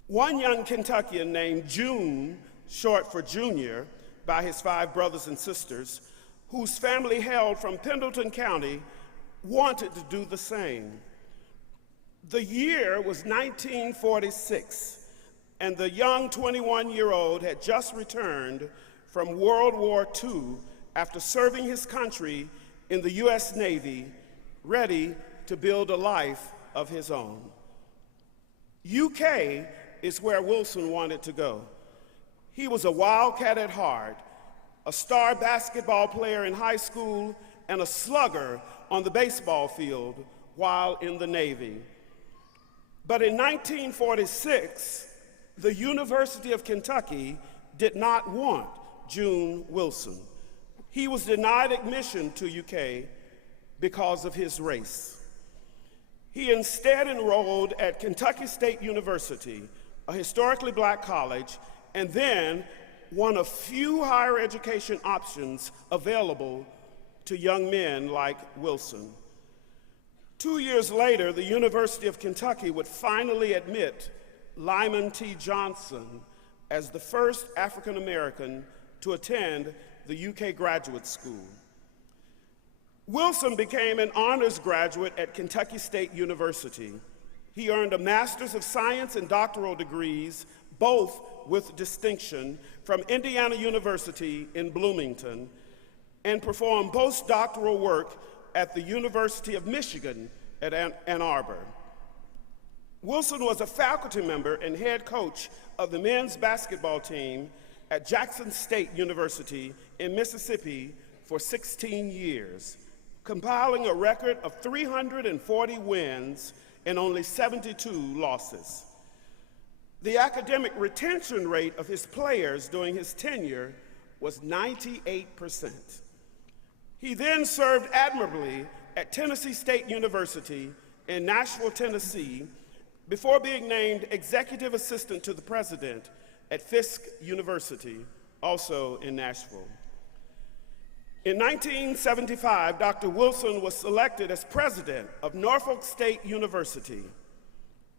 One young Kentuckian named June, short for Junior, by his 5 brothers and sisters, whose family hailed from Pendleton County, wanted to do the same. The year was 1946, and the young 21-year-old had just returned from World War II after serving his country in the U.S. Navy, ready to build a life of his own. UK is where Wilson wanted to go. He was a Wildcat at heart, a star basketball player in high school, and a slugger on the baseball field while in the Navy. But in 1946, the University of Kentucky did not want June Wilson. He was denied admission to UK because of his race. He instead enrolled at Kentucky State University, a historically black college, and then one of few higher education options available to young men like Wilson. 2 years later, the University of Kentucky would finally admit Lyman T. Johnson as the first African American to attend the UK Graduate School. Wilson became an honors graduate at Kentucky State University. He earned a Master's of Science and doctoral degrees, both with distinction, from Indiana University in Bloomington, and performed postdoctoral work at the University of Michigan at Ann Arbor. Wilson was a faculty member and head coach of the men's basketball team at Jackson State University in Mississippi for 16 years, compiling a record of 340 wins and only 72 losses. The academic retention rate of his players during his tenure was 98%. He then served admirably at Tennessee State University in Nashville, Tennessee, before being named executive assistant to the president at Fisk University, also in Nashville. In 1975, Dr. Wilson was selected as president of Norfolk State University.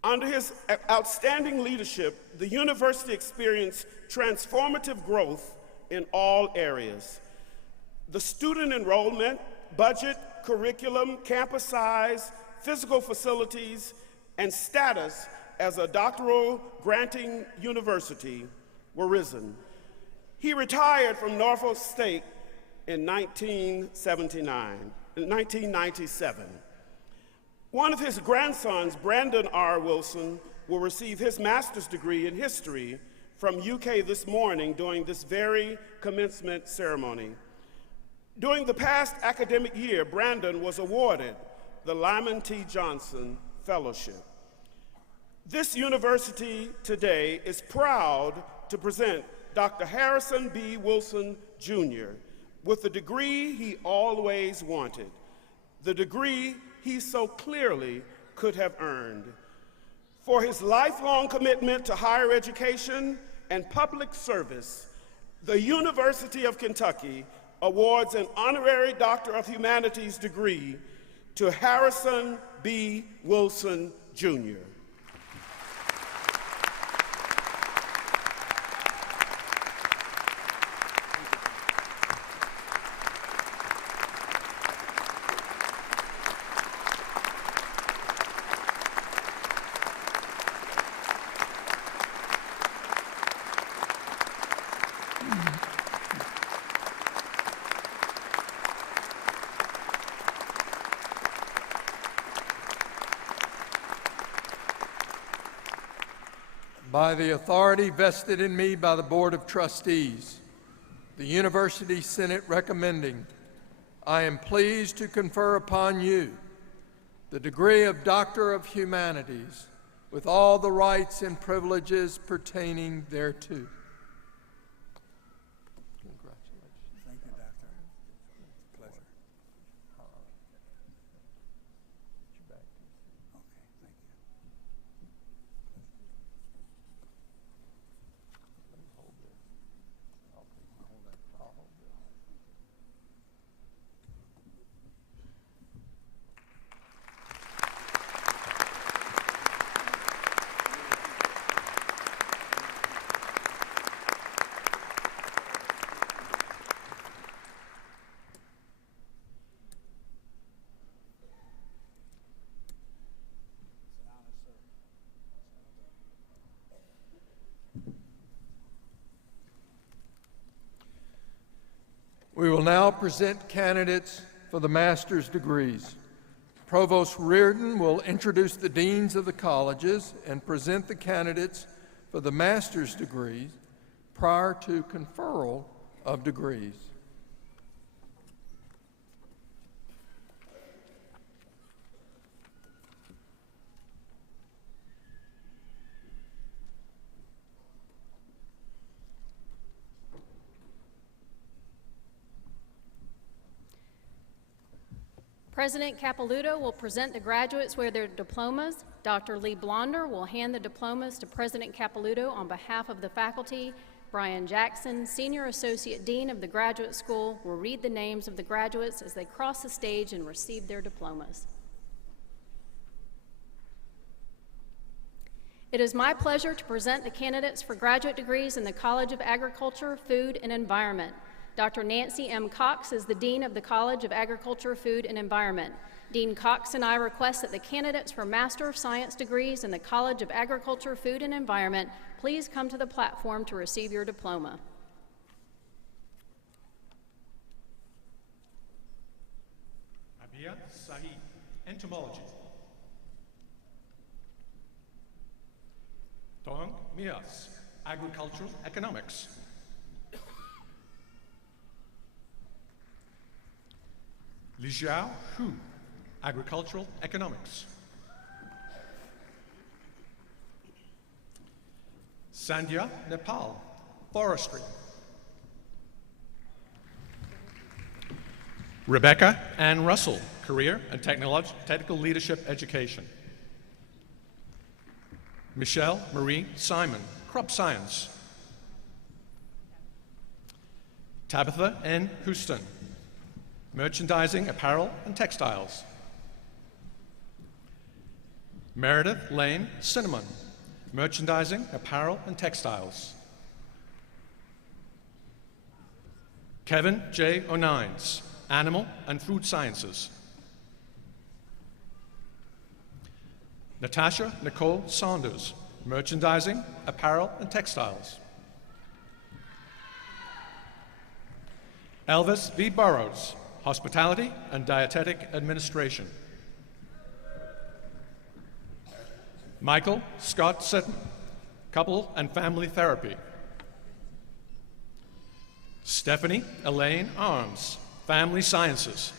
Under his outstanding leadership, the university experienced transformative growth in all areas. The student enrollment, budget, curriculum, campus size, physical facilities, and status as a doctoral granting university were risen. He retired from Norfolk State in 1997. One of his grandsons, Brandon R. Wilson, will receive his master's degree in history from UK this morning during this very commencement ceremony. During the past academic year, Brandon was awarded the Lyman T. Johnson Fellowship. This university today is proud to present Dr. Harrison B. Wilson, Jr., with the degree he always wanted, the degree he so clearly could have earned. For his lifelong commitment to higher education and public service, the University of Kentucky awards an Honorary Doctor of Humanities degree to Harrison B. Wilson, Jr. By the authority vested in me by the Board of Trustees, the University Senate recommending, I am pleased to confer upon you the degree of Doctor of Humanities with all the rights and privileges pertaining thereto. Congratulations. Thank you, Doctor. Pleasure. Okay, thank you. We will now present candidates for the master's degrees. Provost Reardon will introduce the deans of the colleges and present the candidates for the master's degrees prior to conferral of degrees. President Capilouto will present the graduates with their diplomas. Dr. Lee Blonder will hand the diplomas to President Capilouto on behalf of the faculty. Brian Jackson, Senior Associate Dean of the Graduate School, will read the names of the graduates as they cross the stage and receive their diplomas. It is my pleasure to present the candidates for graduate degrees in the College of Agriculture, Food, and Environment. Dr. Nancy M. Cox is the Dean of the College of Agriculture, Food, and Environment. Dean Cox and I request that the candidates for Master of Science degrees in the College of Agriculture, Food, and Environment please come to the platform to receive your diploma. Abia Sahi, Entomology. Tong Mias, Agricultural Economics. Li Xiao Hu, Agricultural Economics. Sandhya Nepal, Forestry. Rebecca Ann Russell, Career and Technical Leadership Education. Michelle Marie Simon, Crop Science. Tabitha N. Houston, Merchandising, Apparel, and Textiles. Meredith Lane Cinnamon, Merchandising, Apparel, and Textiles. Kevin J. O'Nines, Animal and Food Sciences. Natasha Nicole Saunders, Merchandising, Apparel, and Textiles. Elvis V. Burrows, Hospitality and Dietetic Administration. Michael Scott Sitton, Couple and Family Therapy. Stephanie Elaine Arms, Family Sciences.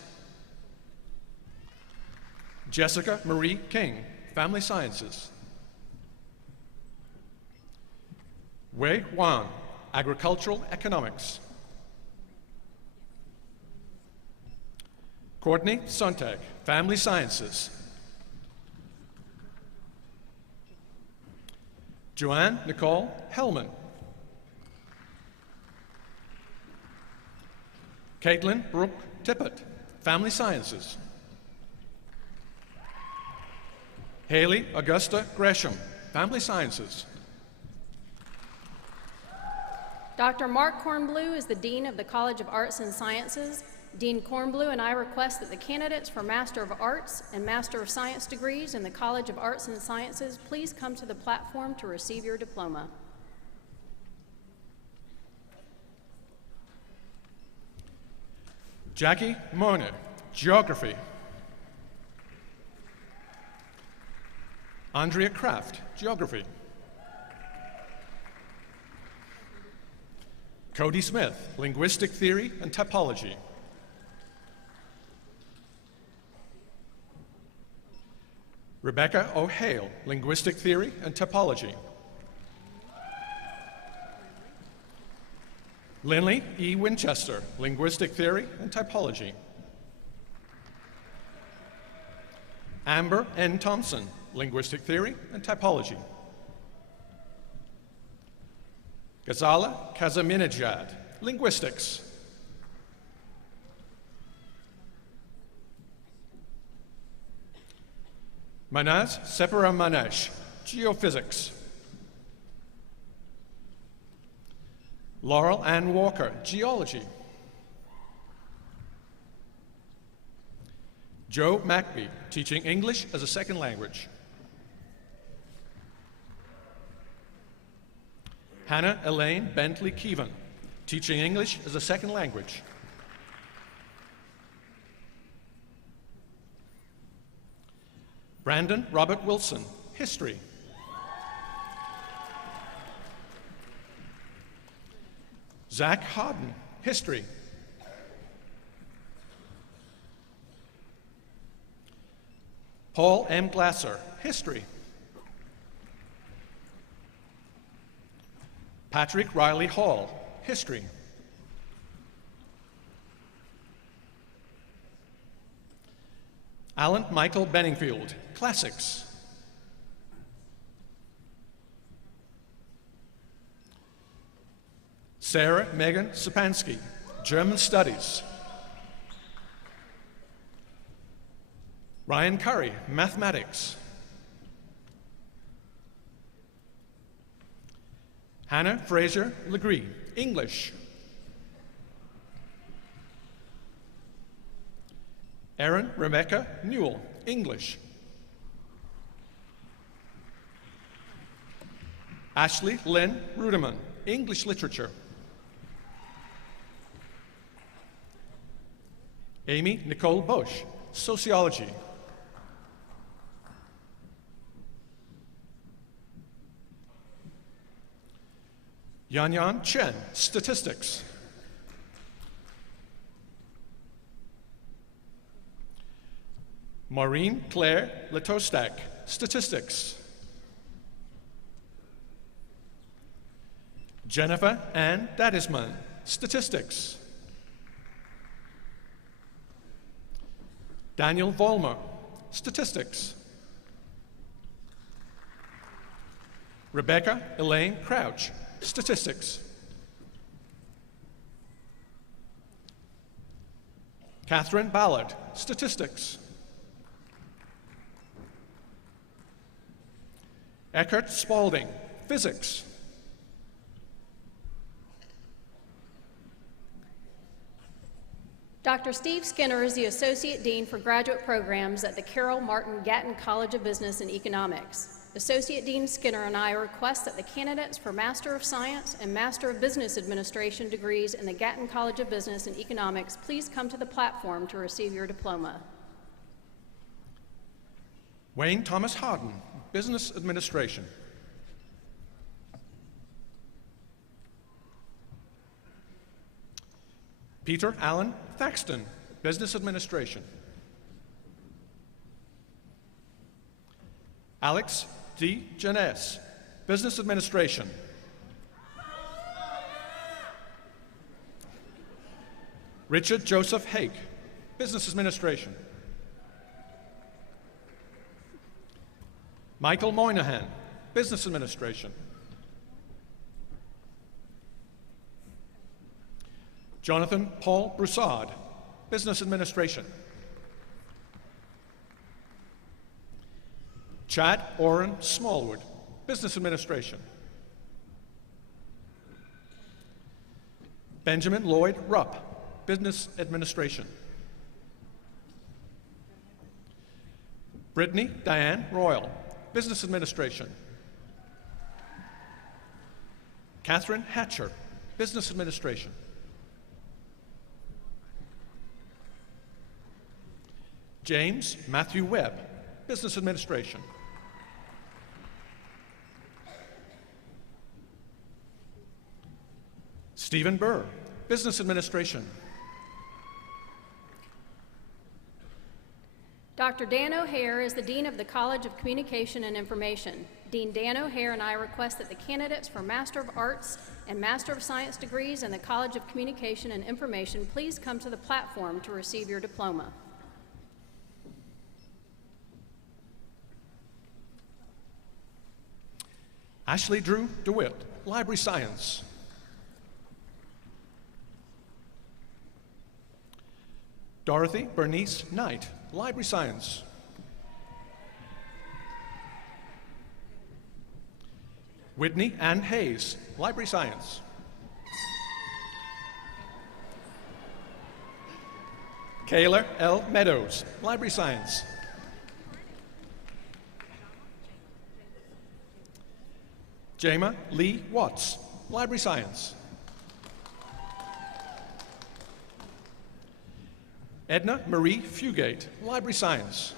Jessica Marie King, Family Sciences. Wei Wan, Agricultural Economics. Courtney Sontag, Family Sciences. Joanne Nicole Hellman. Caitlin Brooke Tippett, Family Sciences. Haley Augusta Gresham, Family Sciences. Dr. Mark Kornblue is the Dean of the College of Arts and Sciences. Dean Kornblue and I request that the candidates for Master of Arts and Master of Science degrees in the College of Arts and Sciences please come to the platform to receive your diploma. Jackie Morner, Geography. Andrea Kraft, Geography. Cody Smith, Linguistic Theory and Typology. Rebecca O'Hale, Linguistic Theory and Typology. Lindley E. Winchester, Linguistic Theory and Typology. Amber N. Thompson, Linguistic Theory and Typology. Ghazala Kazaminejad, Linguistics. Manaz Separamanesh, Geophysics. Laurel Ann Walker, Geology. Joe Mackby, teaching English as a second language. Hannah Elaine Bentley Keevan, teaching English as a second language. Brandon Robert Wilson, History. Zach Harden, History. Paul M. Glasser, History. Patrick Riley Hall, History. Alan Michael Benningfield, Classics. Sarah Megan Sapansky, German Studies. Ryan Curry, Mathematics. Hannah Fraser Legree, English. Erin Rebecca Newell, English. Ashley Lynn Ruderman, English Literature. Amy Nicole Bush, Sociology. Yan Chen, Statistics. Maureen Claire Letostak, Statistics. Jennifer Ann Dadisman, Statistics. Daniel Vollmer, Statistics. Rebecca Elaine Crouch, Statistics. Catherine Ballard, Statistics. Eckert Spalding, Physics. Dr. Steve Skinner is the Associate Dean for Graduate Programs at the Carroll Martin Gatton College of Business and Economics. Associate Dean Skinner and I request that the candidates for Master of Science and Master of Business Administration degrees in the Gatton College of Business and Economics please come to the platform to receive your diploma. Wayne Thomas Harden, Business Administration. Peter Allen Thaxton, Business Administration. Alex D. Janess, Business Administration. Richard Joseph Hake, Business Administration. Michael Moynihan, Business Administration. Jonathan Paul Broussard, Business Administration. Chad Oren Smallwood, Business Administration. Benjamin Lloyd Rupp, Business Administration. Brittany Diane Royal, Business Administration. Catherine Hatcher, Business Administration. James Matthew Webb, Business Administration. Stephen Burr, Business Administration. Dr. Dan O'Hare is the Dean of the College of Communication and Information. Dean Dan O'Hare and I request that the candidates for Master of Arts and Master of Science degrees in the College of Communication and Information please come to the platform to receive your diploma. Ashley Drew DeWitt, Library Science. Dorothy Bernice Knight, Library Science. Whitney Ann Hayes, Library Science. Kayla L. Meadows, Library Science. Jama Lee Watts, Library Science. Edna Marie Fugate, Library Science.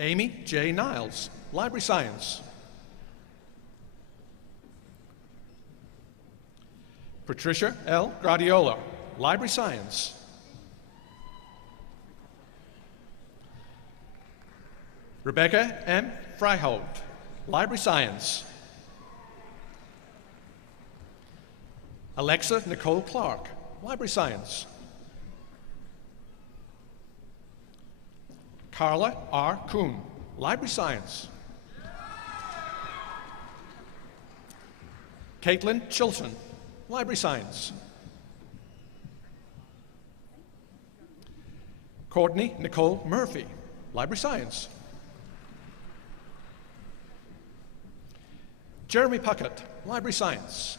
Amy J. Niles, Library Science. Patricia L. Gradiola, Library Science. Rebecca M. Freihold, Library Science. Alexa Nicole Clark, Library Science. Carla R. Kuhn, Library Science. Caitlin Chilton, Library Science. Courtney Nicole Murphy, Library Science. Jeremy Puckett, Library Science.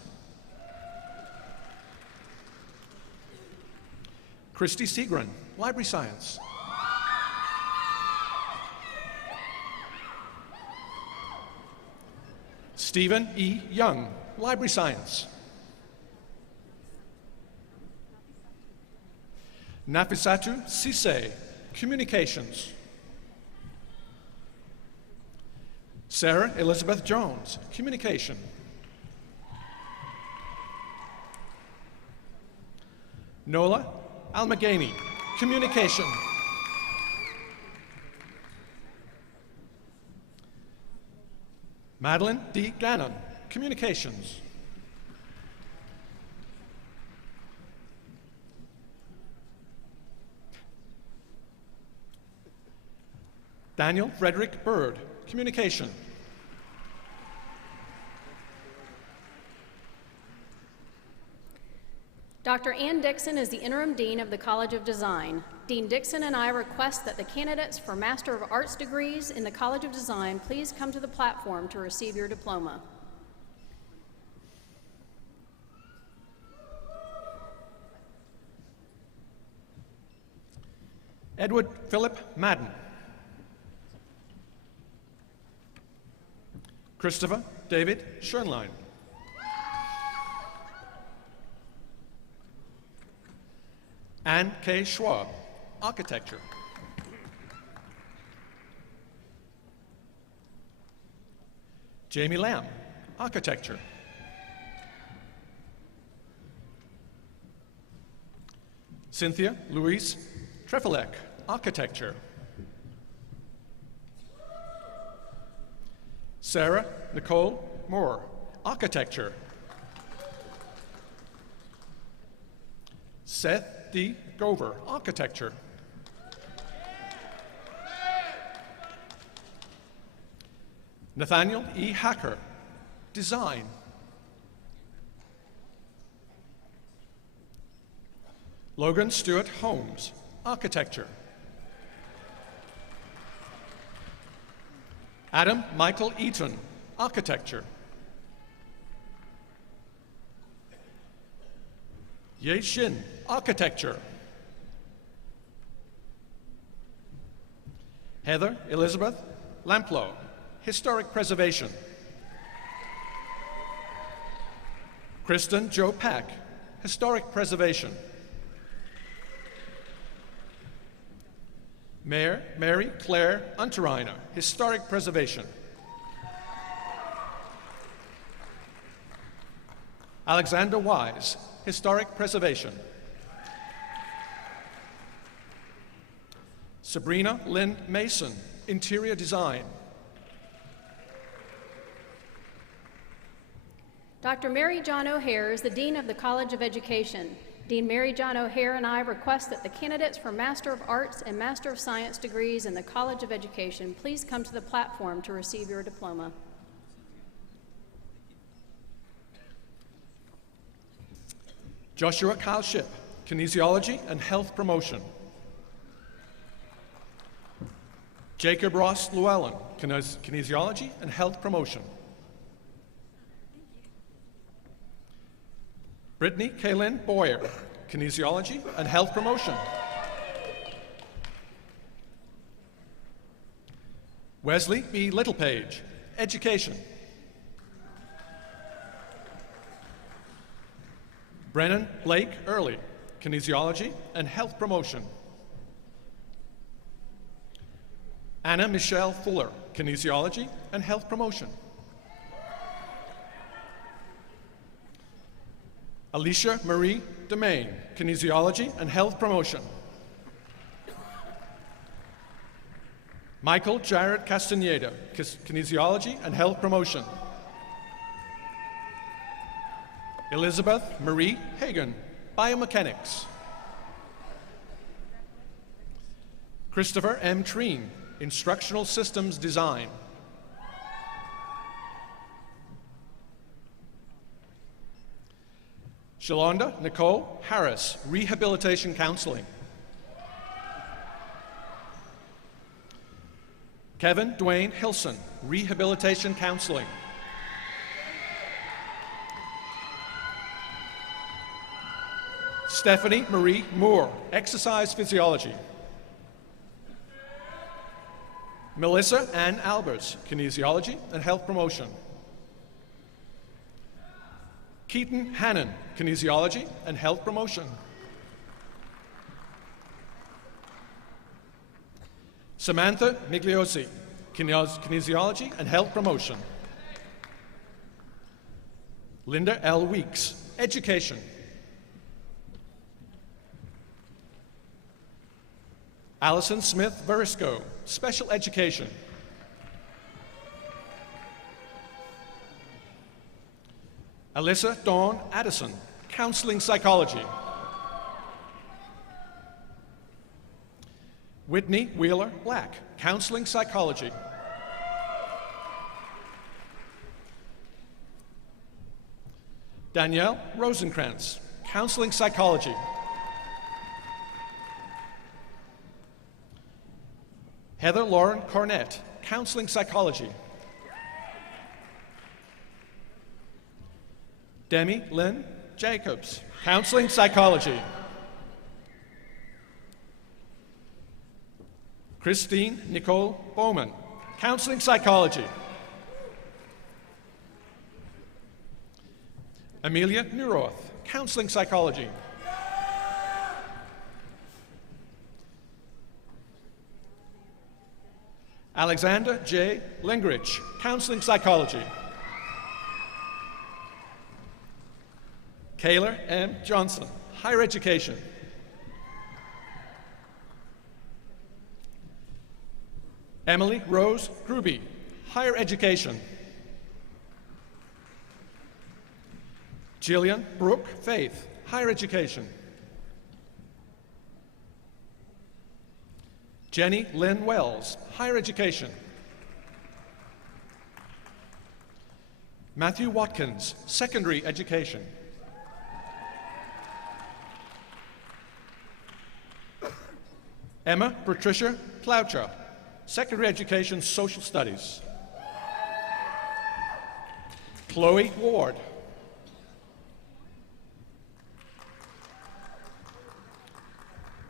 Christy Segren, Library Science. Stephen E. Young, Library Science. Nafisatu Sise, Communications. Sarah Elizabeth Jones, Communication. Nola Almagani, Communication. Madeline D. Gannon, Communications. Daniel Frederick Bird, Communication. Dr. Ann Dixon is the Interim Dean of the College of Design. Dean Dixon and I request that the candidates for Master of Arts degrees in the College of Design please come to the platform to receive your diploma. Edward Philip Madden. Christopher David Schoenlein. Anne K. Schwab, Architecture. Jamie Lamb, Architecture. Cynthia Louise Trefilek, Architecture. Sarah Nicole Moore, Architecture. Seth D. Gover, Architecture. Nathaniel E. Hacker, Design. Logan Stewart Holmes, Architecture. Adam Michael Eaton, Architecture. Ye Shin, Architecture. Heather Elizabeth Lamplow, Historic Preservation. Kristen Jo Pack, Historic Preservation. Mayor Mary Claire Unterreiner, Historic Preservation. Alexander Wise, Historic Preservation. Sabrina Lynn Mason, Interior Design. Dr. Mary John O'Hare is the Dean of the College of Education. Dean Mary John O'Hare and I request that the candidates for Master of Arts and Master of Science degrees in the College of Education please come to the platform to receive your diploma. Joshua Kyle Shipp, Kinesiology and Health Promotion. Jacob Ross Llewellyn, Kinesiology and Health Promotion. Brittany Kaylin Boyer, Kinesiology and Health Promotion. Wesley B. Littlepage, Education. Brennan Blake Early, Kinesiology and Health Promotion. Anna Michelle Fuller, Kinesiology and Health Promotion. Alicia Marie Demain, Kinesiology and Health Promotion. Michael Jared Castaneda, Kinesiology and Health Promotion. Elizabeth Marie Hagan, Biomechanics. Christopher M. Treen, Instructional Systems Design. Shalonda Nicole Harris, Rehabilitation Counseling. Kevin Dwayne Hilson, Rehabilitation Counseling. Stephanie Marie Moore, Exercise Physiology. Melissa Ann Albers, Kinesiology and Health Promotion. Keaton Hannon, Kinesiology and Health Promotion. Samantha Migliosi, Kinesiology and Health Promotion. Linda L. Weeks, Education. Allison Smith Verisco, Special Education. Alyssa Dawn Addison, Counseling Psychology. Whitney Wheeler Black, Counseling Psychology. Danielle Rosenkrantz, Counseling Psychology. Heather Lauren Cornett, Counseling Psychology. Demi Lynn Jacobs, Counseling Psychology. Christine Nicole Bowman, Counseling Psychology. Amelia Neuroth, Counseling Psychology. Alexander J. Lingrich, Counseling Psychology. Kayla M. Johnson, Higher Education. Emily Rose Gruby, Higher Education. Jillian Brooke Faith, Higher Education. Jenny Lynn Wells, Higher Education. Matthew Watkins, Secondary Education. Emma Patricia Ploucher, Secondary Education, Social Studies. Chloe Ward.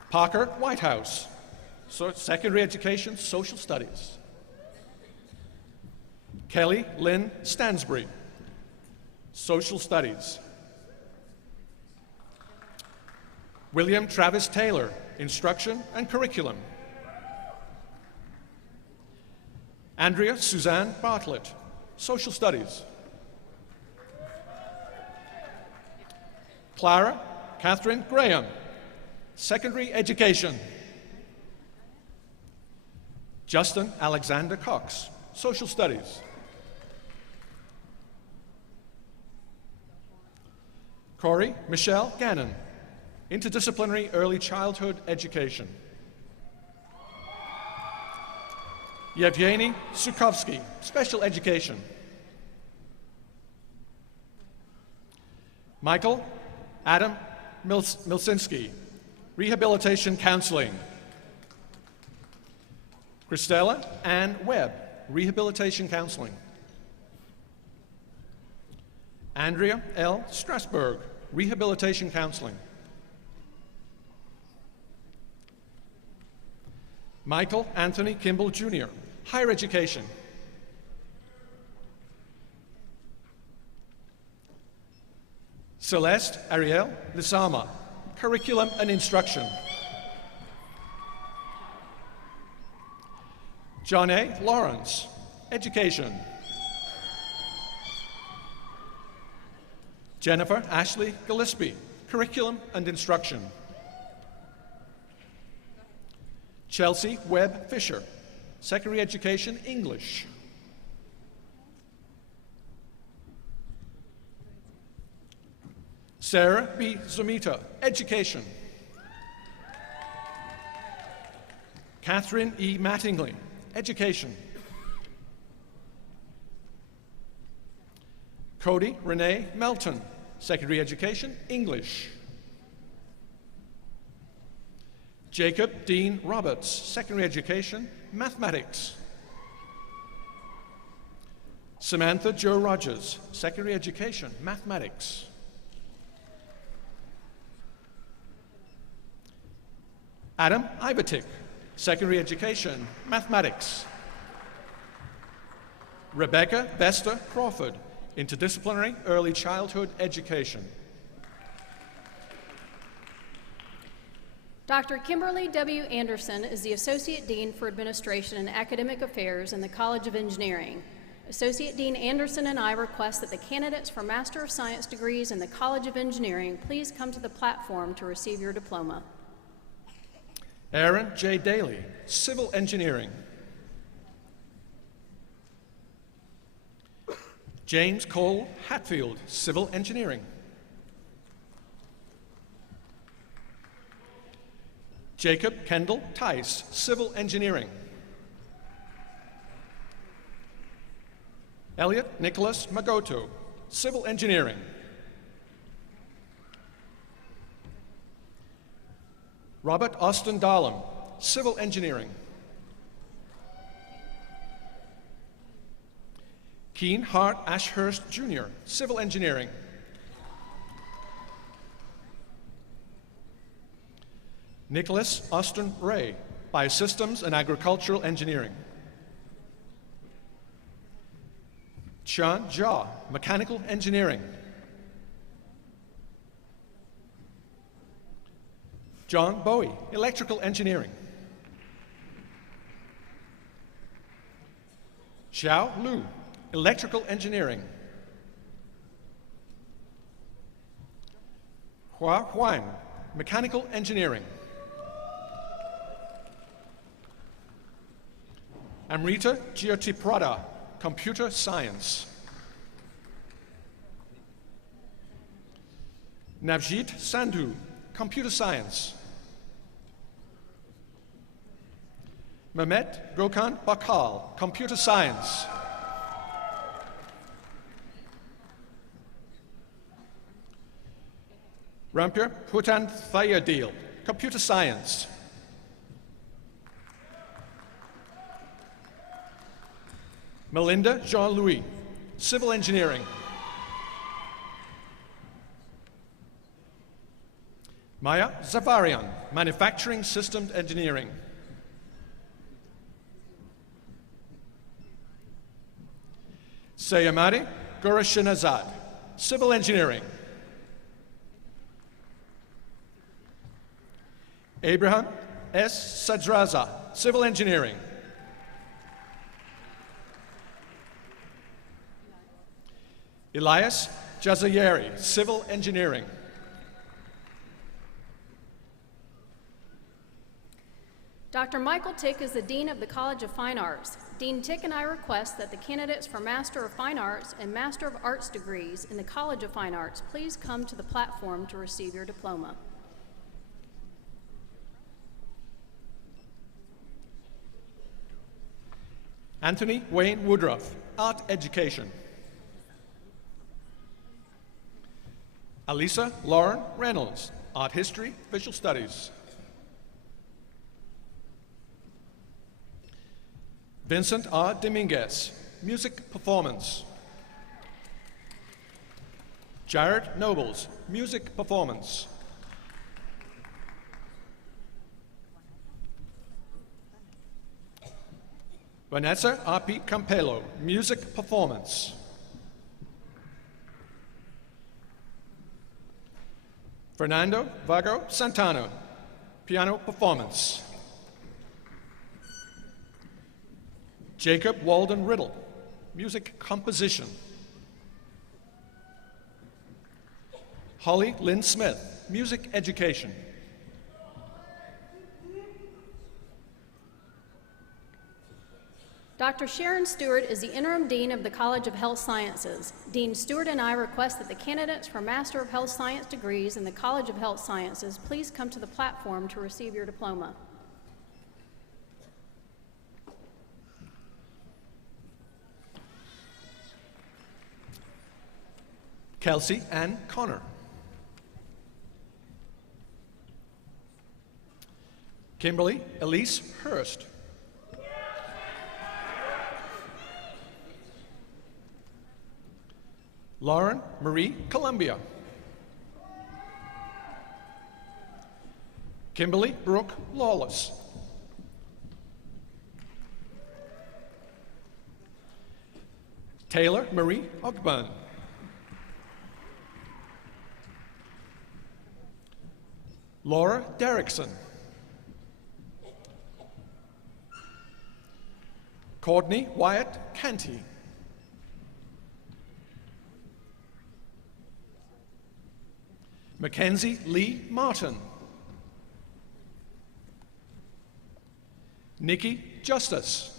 Parker Whitehouse, Secondary Education, Social Studies. Kelly Lynn Stansbury, Social Studies. William Travis Taylor, Instruction and Curriculum. Andrea Suzanne Bartlett, Social Studies. Clara Catherine Graham, Secondary Education. Justin Alexander Cox, Social Studies. Corey Michelle Gannon, Interdisciplinary Early Childhood Education. Yevgeny Sukovsky, Special Education. Michael Adam Milsinski, Rehabilitation Counseling. Christella Ann Webb, Rehabilitation Counseling. Andrea L. Strasberg, Rehabilitation Counseling. Michael Anthony Kimball, Jr., Higher Education. Celeste Ariel Lizama, Curriculum and Instruction. John A. Lawrence, Education. Jennifer Ashley Gillespie, Curriculum and Instruction. Chelsea Webb Fisher, Secondary Education, English. Sarah B. Zumita, Education. Catherine E. Mattingly, Education. Cody Renee Melton, Secondary Education, English. Jacob Dean Roberts, Secondary Education, Mathematics. Samantha Jo Rogers, Secondary Education, Mathematics. Adam Ivertick, Secondary Education, Mathematics. Rebecca Vesta Crawford, Interdisciplinary Early Childhood Education. Dr. Kimberly W. Anderson is the Associate Dean for Administration and Academic Affairs in the College of Engineering. Associate Dean Anderson and I request that the candidates for Master of Science degrees in the College of Engineering please come to the platform to receive your diploma. Aaron J. Daly, Civil Engineering. James Cole Hatfield, Civil Engineering. Jacob Kendall Tice, Civil Engineering. Elliot Nicholas Magoto, Civil Engineering. Robert Austin Dahlem, Civil Engineering. Keen Hart Ashurst Jr., Civil Engineering. Nicholas Austin Ray, Biosystems and Agricultural Engineering. Chan Jha, Mechanical Engineering. John Bowie, Electrical Engineering. Xiao Lu, Electrical Engineering. Hua Huang, Mechanical Engineering. Amrita Jyotiprada, Computer Science. Navjit Sandhu, Computer Science. Mehmet Gökhan Bakal, Computer Science. Rampir Putan Thayadil, Computer Science. Melinda Jean-Louis, Civil Engineering. Maya Zavarian, Manufacturing Systems Engineering. Sayamari Gorashinazad, Civil Engineering. Abraham S. Sadraza, Civil Engineering. Elias Jazayeri, Civil Engineering. Dr. Michael Tick is the Dean of the College of Fine Arts. Dean Tick and I request that the candidates for Master of Fine Arts and Master of Arts degrees in the College of Fine Arts please come to the platform to receive your diploma. Anthony Wayne Woodruff, Art Education. Alisa Lauren Reynolds, Art History, Visual Studies. Vincent R. Dominguez, Music Performance. Jared Nobles, Music Performance. Vanessa R.P. Campello, Music Performance. Fernando Vago Santano, Piano Performance. Jacob Walden Riddle, music composition. Holly Lynn Smith, music education. Dr. Sharon Stewart is the interim dean of the College of Health Sciences. Dean Stewart and I request that the candidates for Master of Health Science degrees in the College of Health Sciences please come to the platform to receive your diploma. Kelsey Ann Connor. Kimberly Elise Herbst. Lauren Marie Columbia. Kimberly Brooke Lawless. Taylor Marie Ogburn. Laura Derrickson. Courtney Wyatt Canty. Mackenzie Lee Martin. Nikki Justice.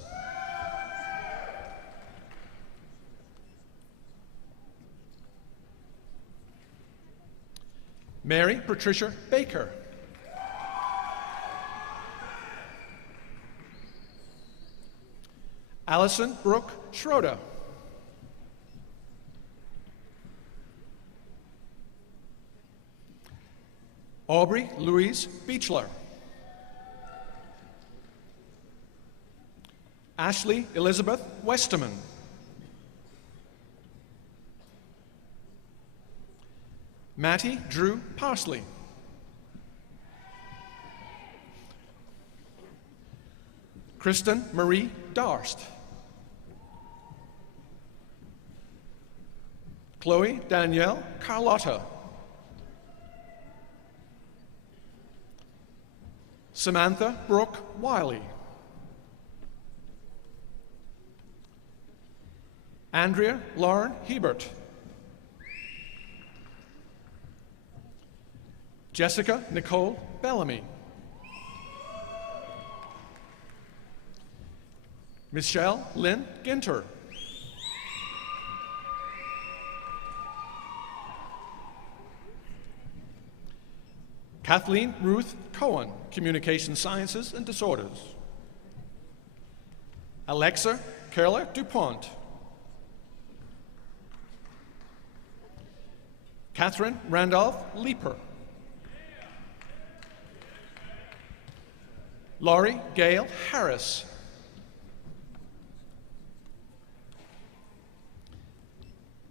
Mary Patricia Baker. Allison Brooke Schroeder. Aubrey Louise Beechler. Ashley Elizabeth Westerman. Mattie Drew Parsley. Kristen Marie Darst. Chloe Danielle Carlotta. Samantha Brooke Wiley. Andrea Lauren Hebert. Jessica Nicole Bellamy. Michelle Lynn Ginter. Kathleen Ruth Cohen, Communication Sciences and Disorders. Alexa Carla DuPont. Catherine Randolph Leeper. Laurie Gail Harris.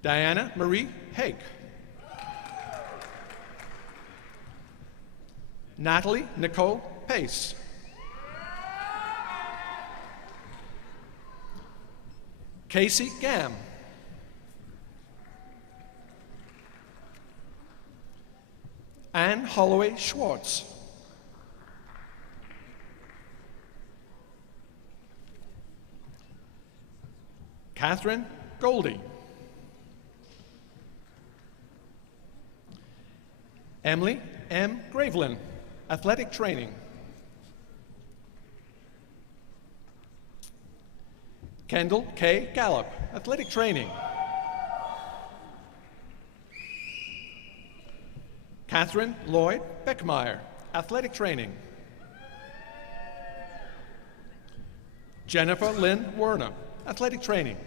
Diana Marie Haig. Natalie Nicole Pace. Casey Gam. Anne Holloway Schwartz. Catherine Goldie. Emily M. Gravelin, Athletic Training. Kendall K. Gallup, Athletic Training. Catherine Lloyd Beckmeyer, Athletic Training. Jennifer Lynn Werner, Athletic Training.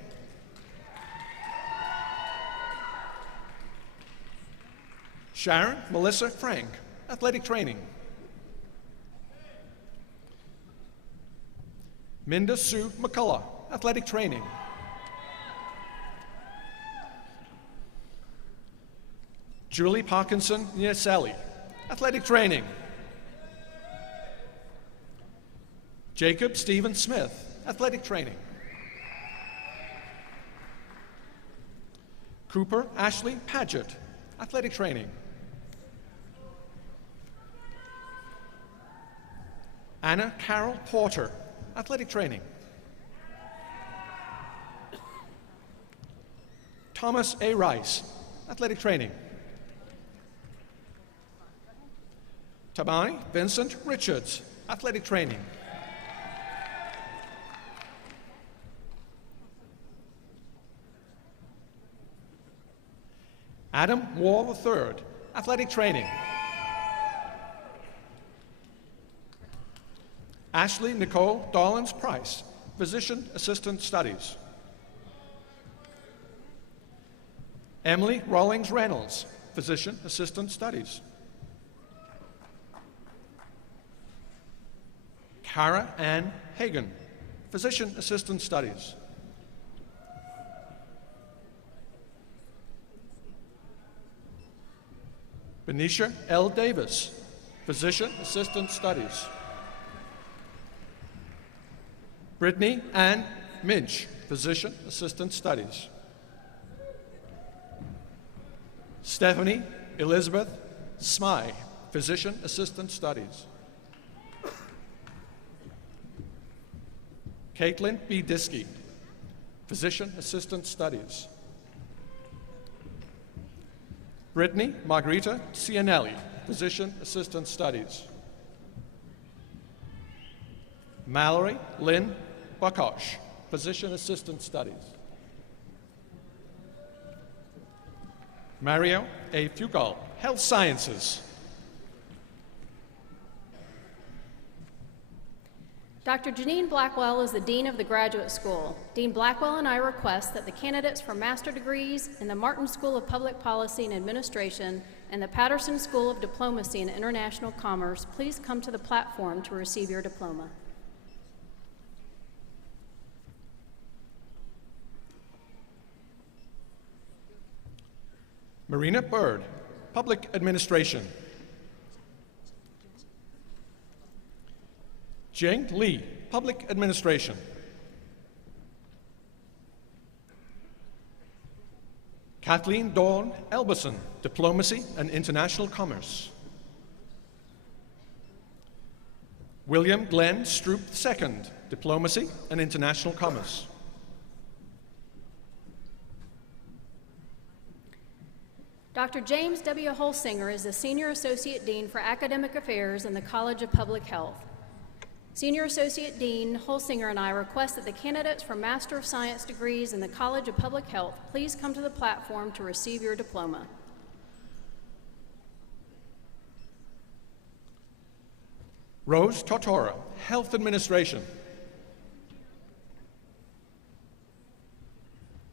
Sharon Melissa Frank, Athletic Training. Minda Sue McCullough, Athletic Training. Julie Parkinson Niaselli, Athletic Training. Jacob Stephen Smith, Athletic Training. Cooper Ashley Paget, Athletic Training. Anna Carol Porter, Athletic Training. Thomas A. Rice, athletic training. Tamai Vincent Richards, athletic training. Adam Wall III, athletic training. Ashley Nicole Dollins Price, physician assistant studies. Emily Rawlings Reynolds, physician assistant studies. Cara Ann Hagan, physician assistant studies. Benicia L. Davis, physician assistant studies. Brittany Ann Minch, physician assistant studies. Stephanie Elizabeth Smy, physician assistant studies. Caitlin B. Diskey, physician assistant studies. Brittany Margarita Cianelli, physician assistant studies. Mallory Lynn Bakosh, physician assistant studies. Mario A. Fugal, health sciences. Dr. Janine Blackwell is the Dean of the Graduate School. Dean Blackwell and I request that the candidates for master degrees in the Martin School of Public Policy and Administration and the Patterson School of Diplomacy and International Commerce please come to the platform to receive your diploma. Marina Bird, Public Administration. Jing Lee, Public Administration. Kathleen Dawn Elbison, Diplomacy and International Commerce. William Glenn Stroop II, Diplomacy and International Commerce. Dr. James W. Holsinger is the Senior Associate Dean for Academic Affairs in the College of Public Health. Senior Associate Dean Holsinger and I request that the candidates for Master of Science degrees in the College of Public Health please come to the platform to receive your diploma. Rose Tortora, Health Administration.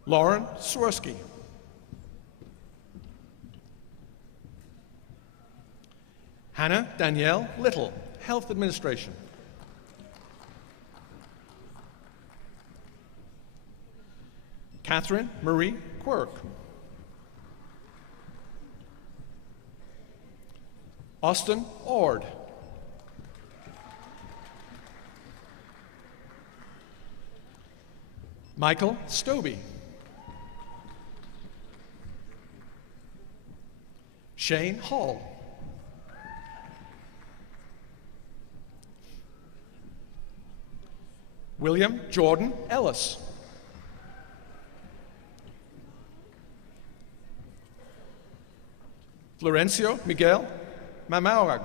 Lauren Swirsky. Hannah Danielle Little, Health Administration. Catherine Marie Quirk. Austin Ord. Michael Stobie. Shane Hall. William Jordan Ellis. Florencio Miguel Mamarag.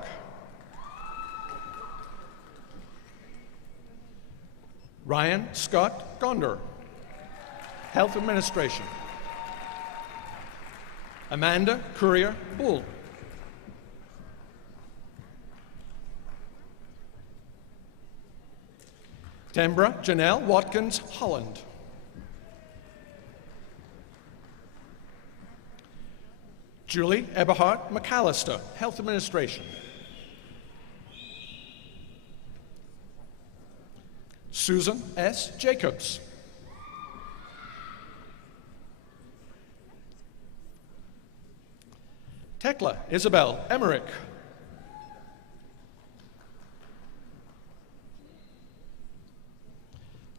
Ryan Scott Gonder, Health Administration. Amanda Courier Bull. Tembra Janelle Watkins Holland. Julie Eberhard McAllister, Health Administration. Susan S. Jacobs. Tekla Isabel Emmerich.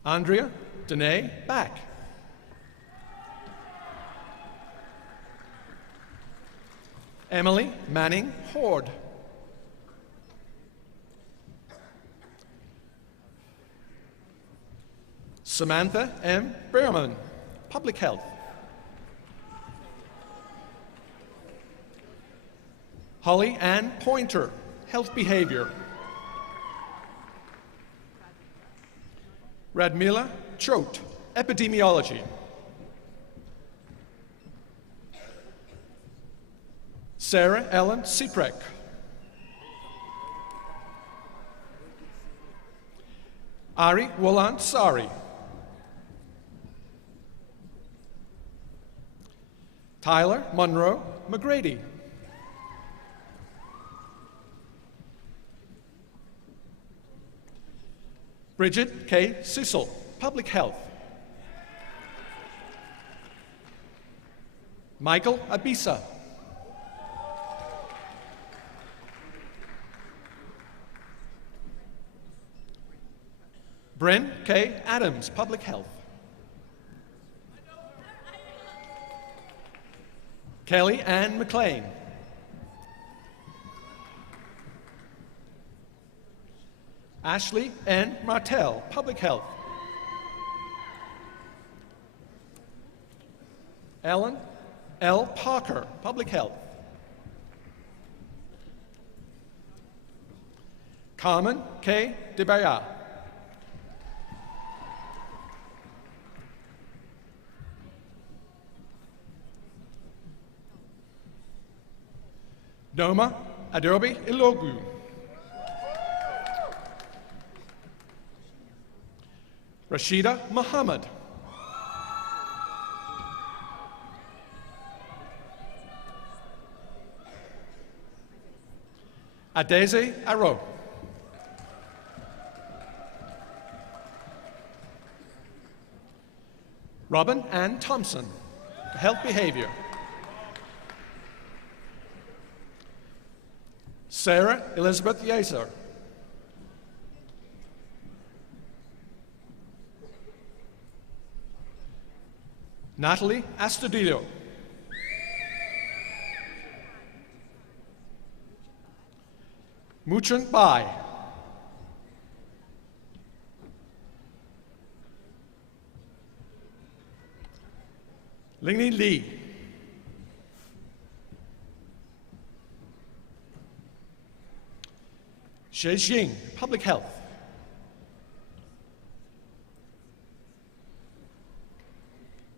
Andrea Danae Back. Emily Manning Horde. Samantha M. Berman, Public Health. Holly Ann Pointer, Health Behavior. Radmila Choate, Epidemiology. Sarah Ellen Siprek. Ari Wolant Sari. Tyler Monroe McGrady. Bridget K. Sissel, Public Health. Michael Abisa. Bryn K. Adams, Public Health. Kelly Ann McLean. Ashley N. Martell, Public Health. Ellen L. Parker, Public Health. Carmen K. DeBaya. Noma Adobe Ilogu. Rashida Muhammad. Adeze Aro. Robin Ann Thompson, Health Behavior. Sarah Elizabeth Yeser. Natalie Astudillo. Muchun Bai. Lingli Li. Xie Xing, Public Health.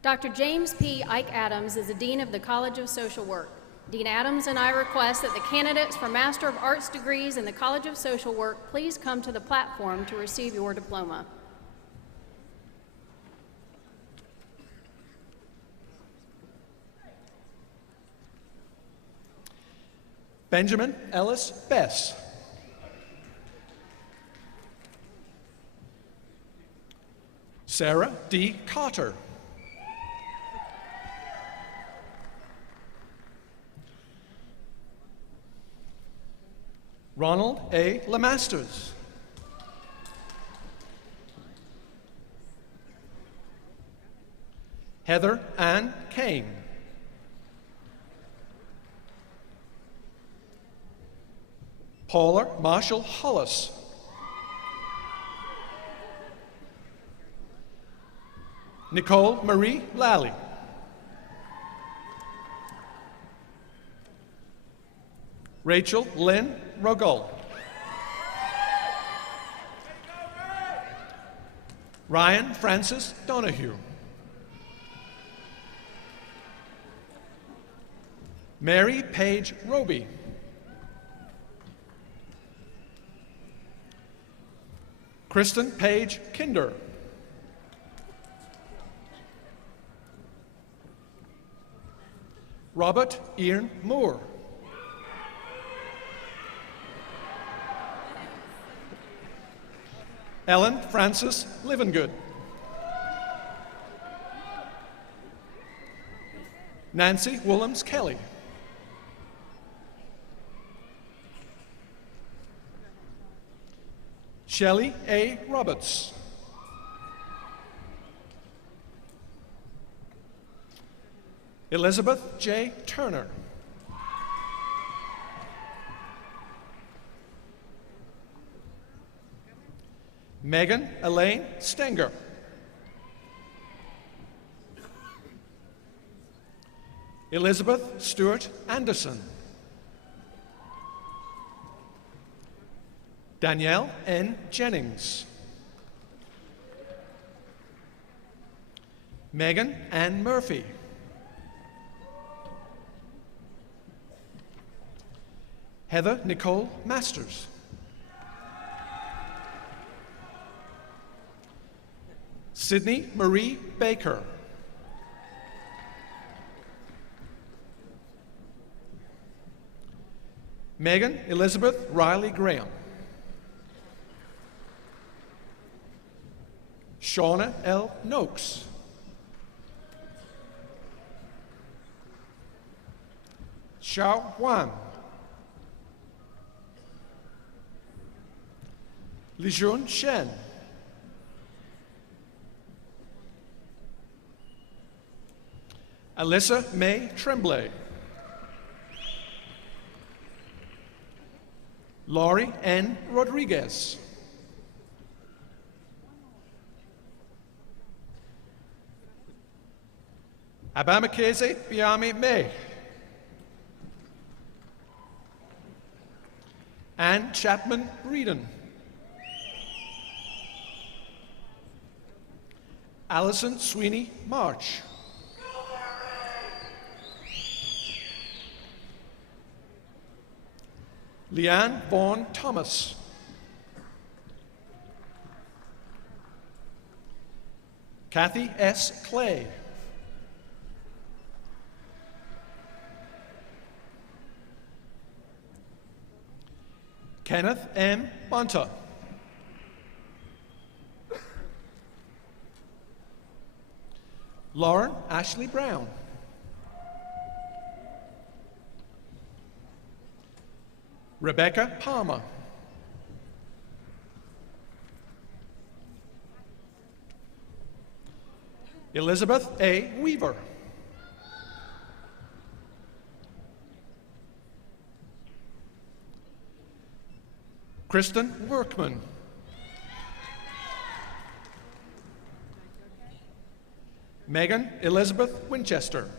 Dr. James P. Ike Adams is the Dean of the College of Social Work. Dean Adams and I request that the candidates for Master of Arts degrees in the College of Social Work please come to the platform to receive your diploma. Benjamin Ellis Bess. Sarah D. Carter. Ronald A. Lemasters. Heather Ann Kane. Paula Marshall Hollis. Nicole Marie Lally. Rachel Lynn Rogol. Ryan Francis Donahue. Mary Page Roby. Kristen Page Kinder. Robert Ian Moore. Ellen Frances Livengood. Nancy Willems Kelly. Shelley A. Roberts. Elizabeth J. Turner. Megan Elaine Stenger. Elizabeth Stewart Anderson. Danielle N. Jennings. Megan Ann Murphy. Heather Nicole Masters. Sydney Marie Baker. Megan Elizabeth Riley Graham. Shauna L. Noakes. Xiao Wan. Lijun Shen. Alyssa May Tremblay. Laurie N. Rodriguez. Abamakeze Biami May. Ann Chapman Breeden. Allison Sweeney March. Leanne Vaughn Thomas. Kathy S. Clay. Kenneth M. Bunta. Lauren Ashley Brown. Rebecca Palmer. Elizabeth A. Weaver. Kristen Workman. Megan Elizabeth Winchester.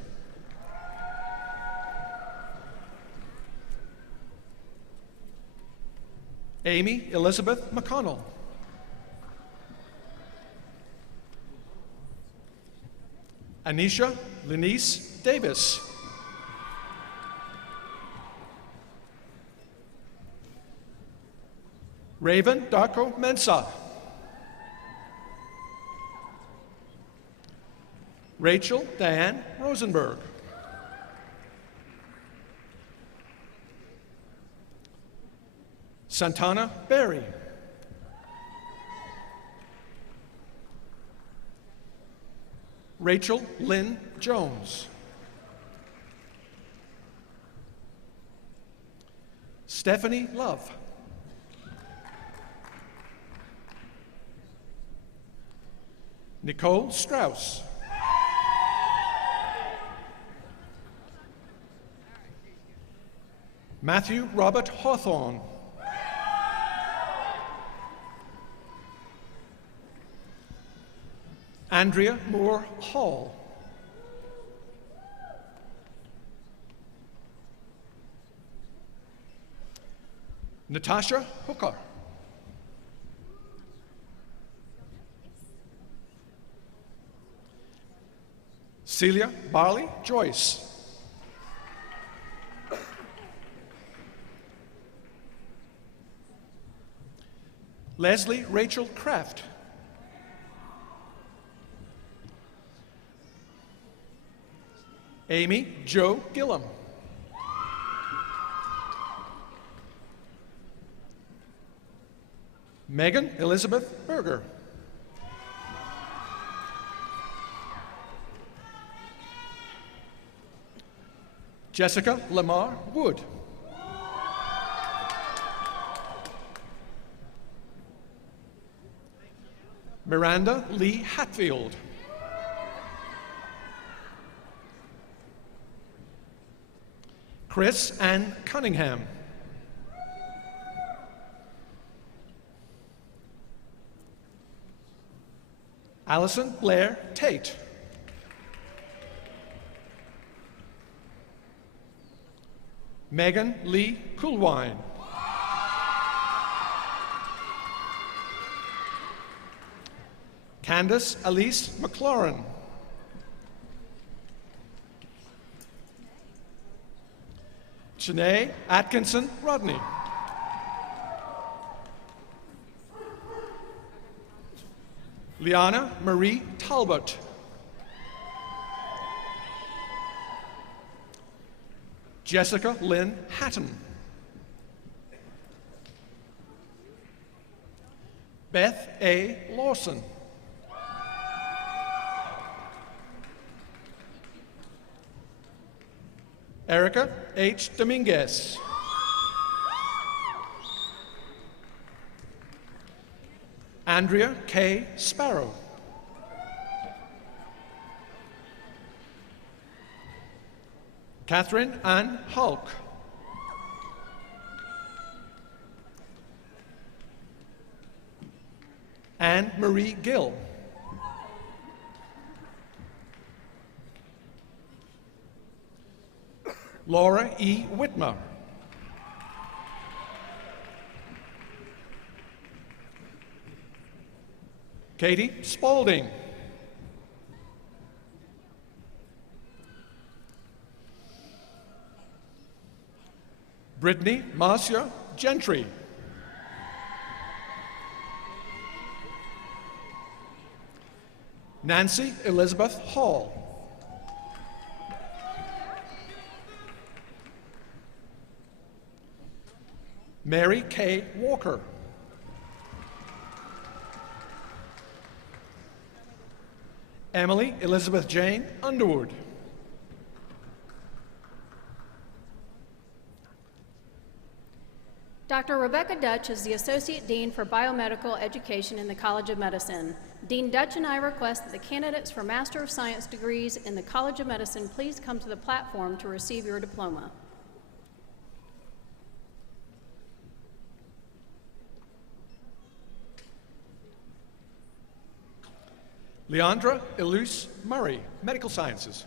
Amy Elizabeth McConnell. Anisha Lenice Davis. Raven Darko Mensah. Rachel Diane Rosenberg. Santana Berry. Rachel Lynn Jones. Stephanie Love. Nicole Strauss. Matthew Robert Hawthorne. Andrea Moore Hall. Natasha Hooker. Celia Barley Joyce. Leslie Rachel Kraft. Amy Jo Gillum. Megan Elizabeth Berger. Jessica Lamar Wood. Miranda Lee Hatfield. Chris Ann Cunningham. Allison Blair Tate. Megan Lee Coolwine. Candace Elise McLaurin. Janae Atkinson Rodney. Liana Marie Talbot. Jessica Lynn Hatton. Beth A. Lawson. Erica H. Dominguez. Andrea K. Sparrow. Catherine Ann Hulk. Anne Marie Gill. Laura E. Whitmer. Katie Spaulding. Brittany Marcia Gentry. Nancy Elizabeth Hall. Mary K. Walker. Emily Elizabeth Jane Underwood. Dr. Rebecca Dutch is the Associate Dean for Biomedical Education in the College of Medicine. Dean Dutch and I request that the candidates for Master of Science degrees in the College of Medicine please come to the platform to receive your diploma. Leandra Elise Murray, Medical Sciences.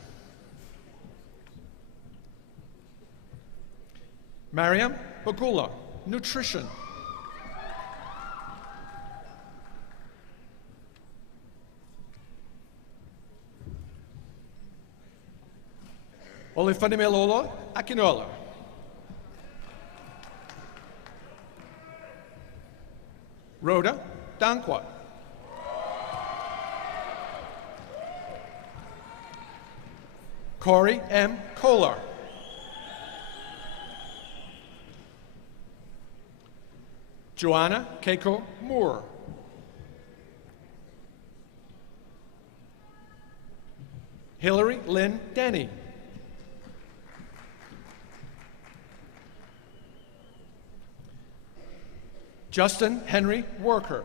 Mariam Bagula, Nutrition. Olifanimelola Akinola. Rhoda Dankwa. Corey M. Kohler. Joanna Keiko Moore. Hillary Lynn Denny. Justin Henry Worker.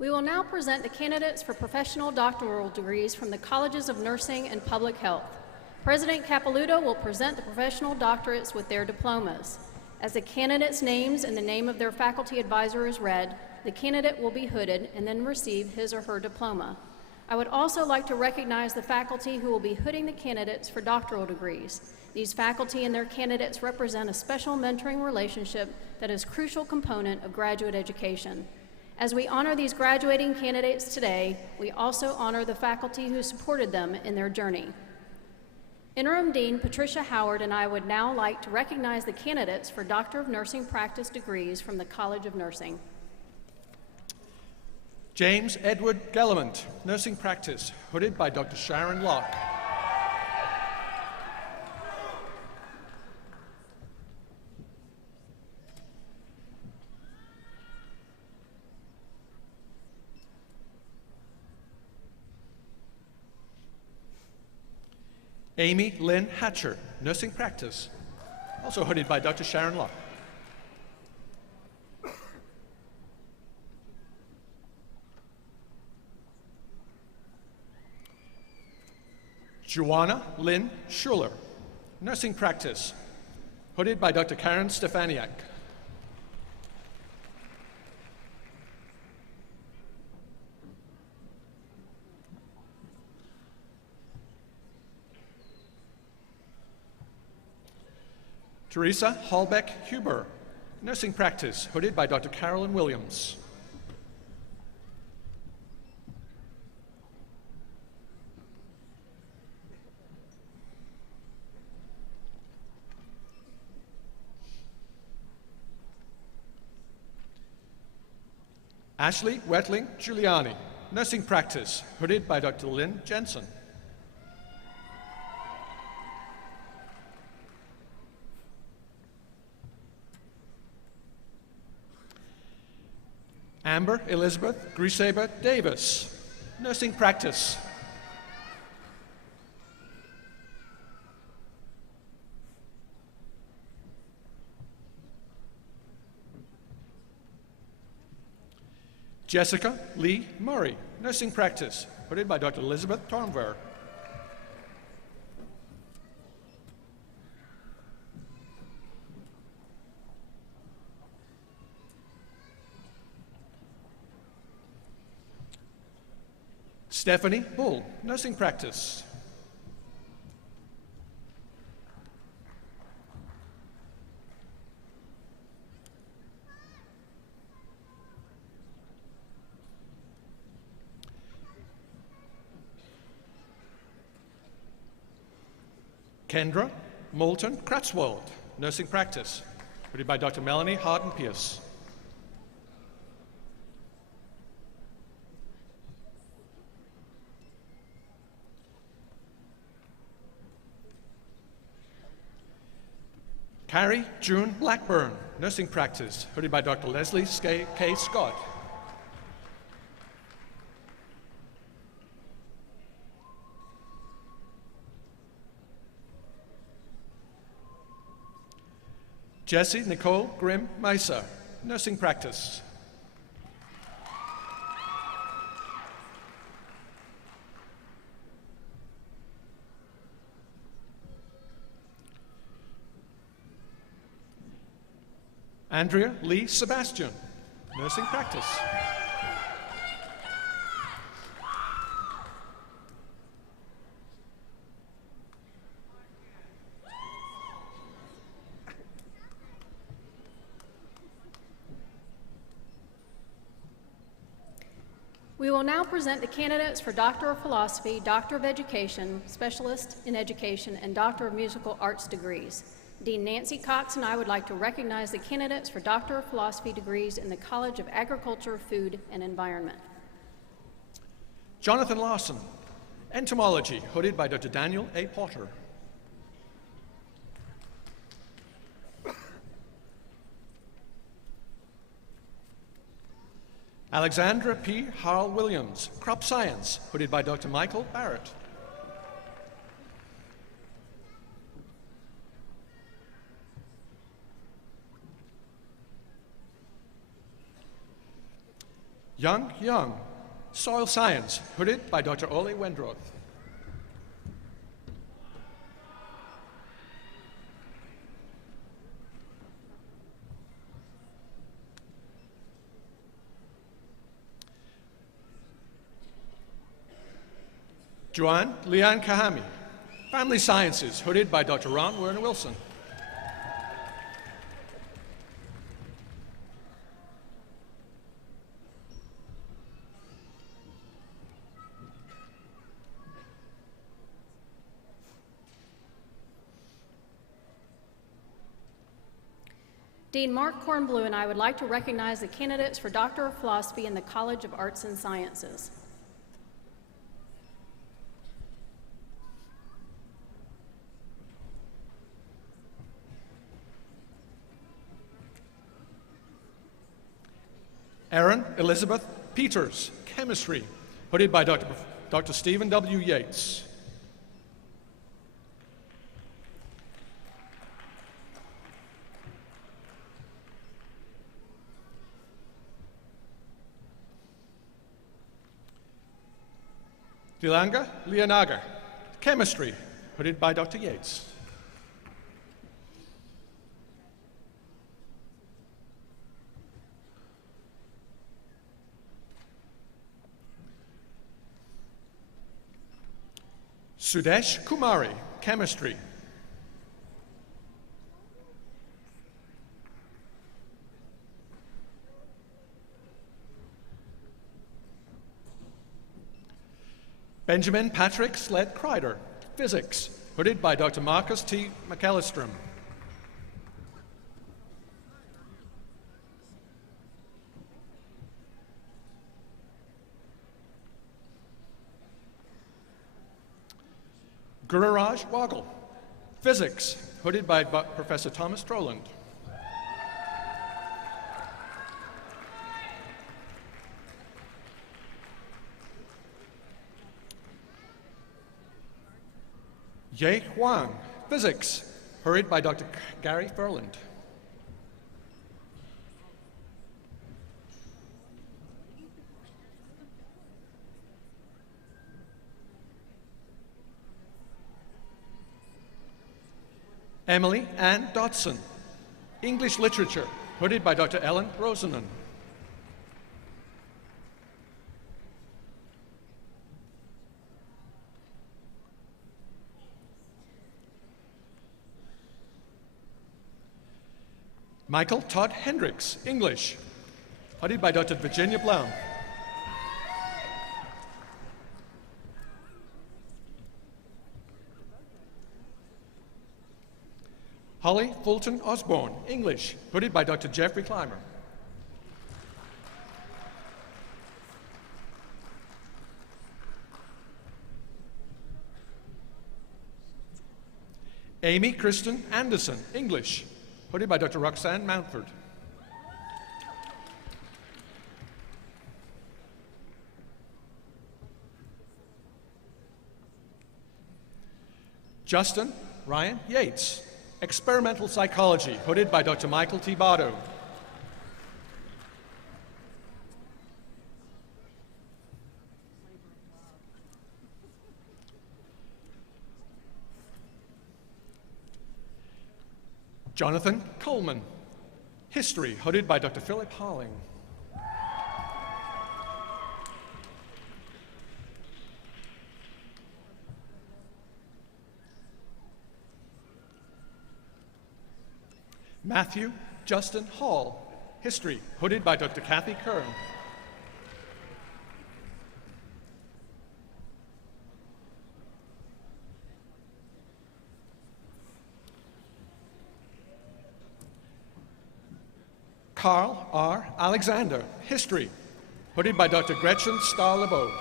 We will now present the candidates for professional doctoral degrees from the Colleges of Nursing and Public Health. President Capilouto will present the professional doctorates with their diplomas. As the candidates' names and the name of their faculty advisor is read, the candidate will be hooded and then receive his or her diploma. I would also like to recognize the faculty who will be hooding the candidates for doctoral degrees. These faculty and their candidates represent a special mentoring relationship that is a crucial component of graduate education. As we honor these graduating candidates today, we also honor the faculty who supported them in their journey. Interim Dean Patricia Howard and I would now like to recognize the candidates for Doctor of Nursing Practice degrees from the College of Nursing. James Edward Gellerman, Nursing Practice, hooded by Dr. Sharon Locke. Amy Lynn Hatcher, Nursing Practice, also hooded by Dr. Sharon Locke. Joanna Lynn Schuler, Nursing Practice, hooded by Dr. Karen Stefaniak. Teresa Hallbeck Huber, Nursing Practice, hooded by Dr. Carolyn Williams. Ashley Wetling Giuliani, Nursing Practice, hooded by Dr. Lynn Jensen. Amber Elizabeth Grisaber Davis, Nursing Practice. Jessica Lee Murray, Nursing Practice, hooded by Dr. Elizabeth Tornver. Stephanie Bull, Nursing Practice. Kendra Moulton Kratzwald, Nursing Practice, hooded by Dr. Melanie Harden-Pierce. Carrie June Blackburn, Nursing Practice, hooded by Dr. Leslie K. Scott. Jessie Nicole Grimm Meiser, Nursing Practice. Andrea Lee Sebastian, Nursing Practice. We will now present the candidates for Doctor of Philosophy, Doctor of Education, Specialist in Education, and Doctor of Musical Arts degrees. Dean Nancy Cox and I would like to recognize the candidates for Doctor of Philosophy degrees in the College of Agriculture, Food, and Environment. Jonathan Lawson, Entomology, hooded by Dr. Daniel A. Potter. Alexandra P. Harl Williams, Crop Science, hooded by Dr. Michael Barrett. Young, Soil Science, hooded by Dr. Ole Wendroth. Joanne Leanne Kahami, Family Sciences, hooded by Dr. Ron Werner Wilson. Dean Mark Kornblue and I would like to recognize the candidates for Doctor of Philosophy in the College of Arts and Sciences. Erin Elizabeth Peters, Chemistry, hooded by Dr. Stephen W. Yates. Dilanga Lianaga, Chemistry, hooded by Dr. Yates. Sudesh Kumari, Chemistry. Benjamin Patrick Sled Kreider, Physics, hooded by Dr. Marcus T. McAllistrom. Gururaj Waggle, Physics, hooded by Professor Thomas Troland. Ye Huang, Physics, hurried by Dr. Gary Furland. Emily Ann Dodson, English Literature, hooded by Dr. Ellen Rosenan. Michael Todd Hendricks, English, hooded by Dr. Virginia Blum. Holly Fulton Osborne, English, hooded by Dr. Jeffrey Clymer. Amy Kristen Anderson, English, hooded by Dr. Roxanne Mountford. Justin Ryan Yates, Experimental Psychology, hooded by Dr. Michael T. Bardo. Jonathan Coleman, History, hooded by Dr. Philip Harling. Matthew Justin Hall, History, hooded by Dr. Kathy Kern. Carl R. Alexander, History, hooded by Dr. Gretchen Starr-Lebeau.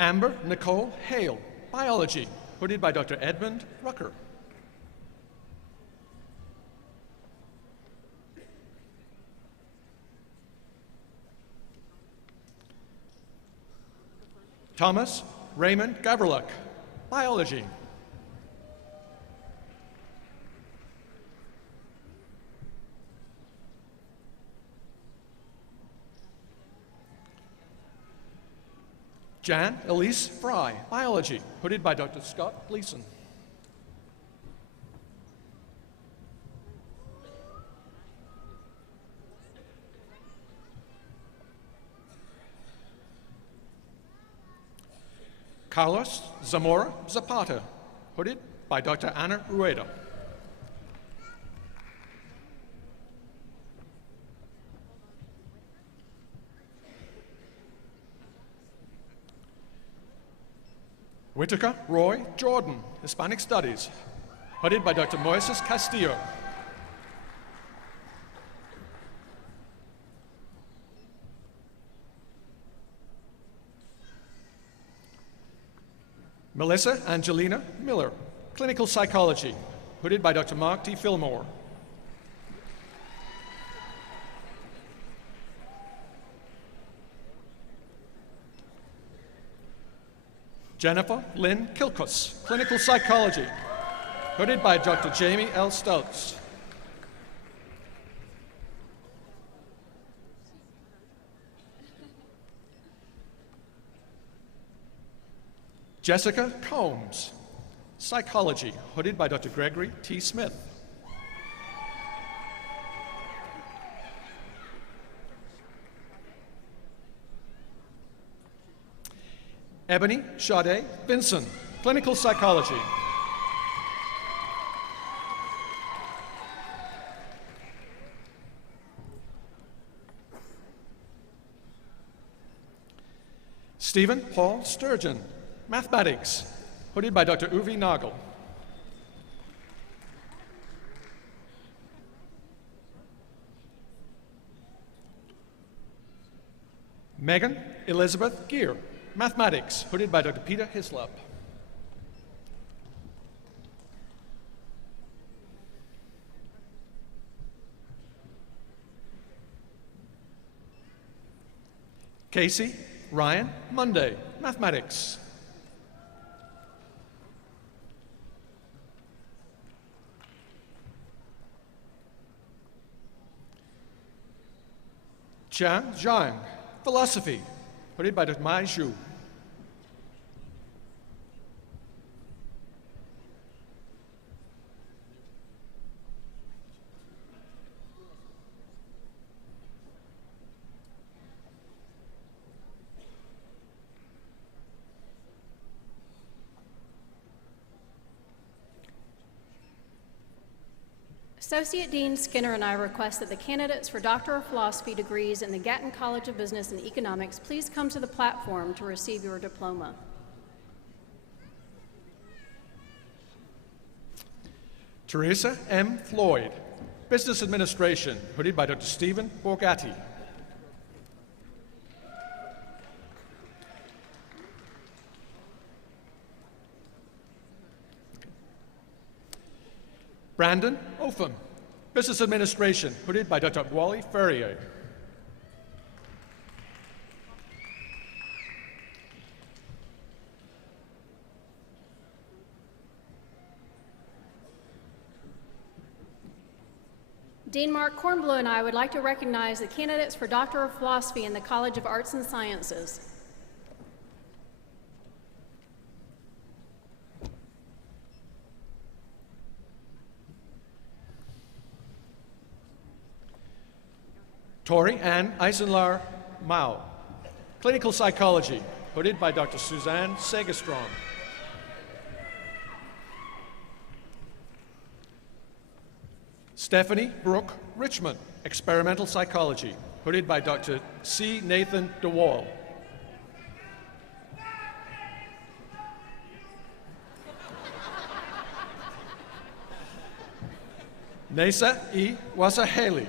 Amber Nicole Hale, Biology, hooded by Dr. Edmund Rucker. Thomas Raymond Gavriluk, Biology. Jan Elise Fry, Biology, hooded by Dr. Scott Gleason. Carlos Zamora Zapata, hooded by Dr. Ana Rueda. Whitaker Roy Jordan, Hispanic Studies, hooded by Dr. Moises Castillo. Melissa Angelina Miller, Clinical Psychology, hooded by Dr. Mark T. Fillmore. Jennifer Lynn Kilkus, Clinical Psychology, hooded by Dr. Jamie L. Stouts. Jessica Combs, Psychology, hooded by Dr. Gregory T. Smith. Ebony Sade Vinson, Clinical Psychology. Stephen Paul Sturgeon, Mathematics, hooded by Dr. Uwe Nagel. Megan Elizabeth Gear, Mathematics, hooded by Dr. Peter Hislop. Casey Ryan Monday, Mathematics. Jiang Zhang, Philosophy, hooded by Dr. Mai Zhu. Associate Dean Skinner and I request that the candidates for Doctor of Philosophy degrees in the Gatton College of Business and Economics please come to the platform to receive your diploma. Teresa M. Floyd, Business Administration, hooded by Dr. Stephen Borgatti. Brandon Opham, Business Administration, hooded by Dr. Wally Ferrier. Dean Mark Kornblue and I would like to recognize the candidates for Doctor of Philosophy in the College of Arts and Sciences. Tori Ann Eisenlar Mao, Clinical Psychology, hooded by Dr. Suzanne Segerstrom. Stephanie Brooke Richmond, Experimental Psychology, hooded by Dr. C. Nathan DeWall. Nesa E. Wasaheli,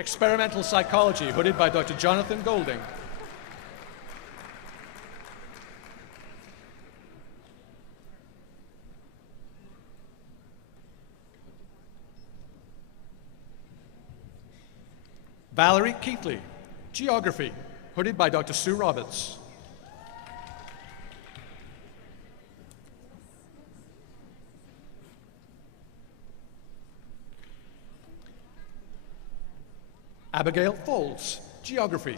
Experimental Psychology, hooded by Dr. Jonathan Golding. Valerie Keatley, Geography, hooded by Dr. Sue Roberts. Abigail Folds, Geography.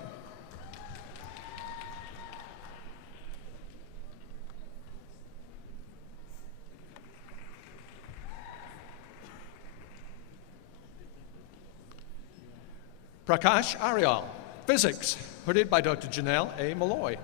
Prakash Aryal, Physics, hooded by Dr. Janelle A. Malloy.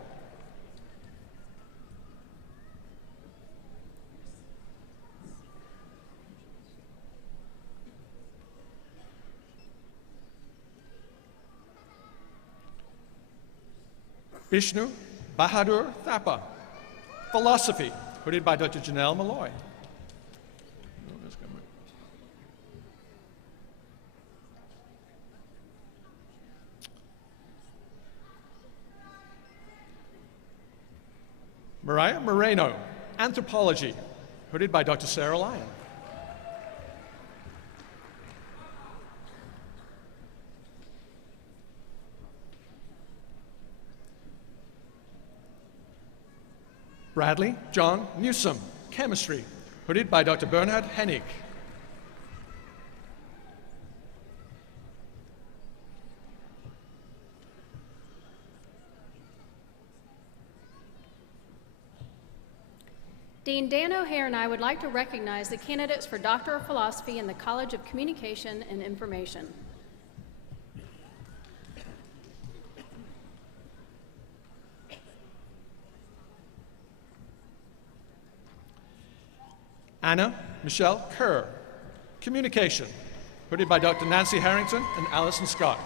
Vishnu Bahadur Thapa, Philosophy, hooded by Dr. Janelle Malloy. Mariah Moreno, Anthropology, hooded by Dr. Sarah Lyon. Bradley John Newsom, Chemistry, hooded by Dr. Bernhard Hennig. Dean Dan O'Hare and I would like to recognize the candidates for Doctor of Philosophy in the College of Communication and Information. Anna Michelle Kerr, Communication, hooded by Dr. Nancy Harrington and Allison Scott.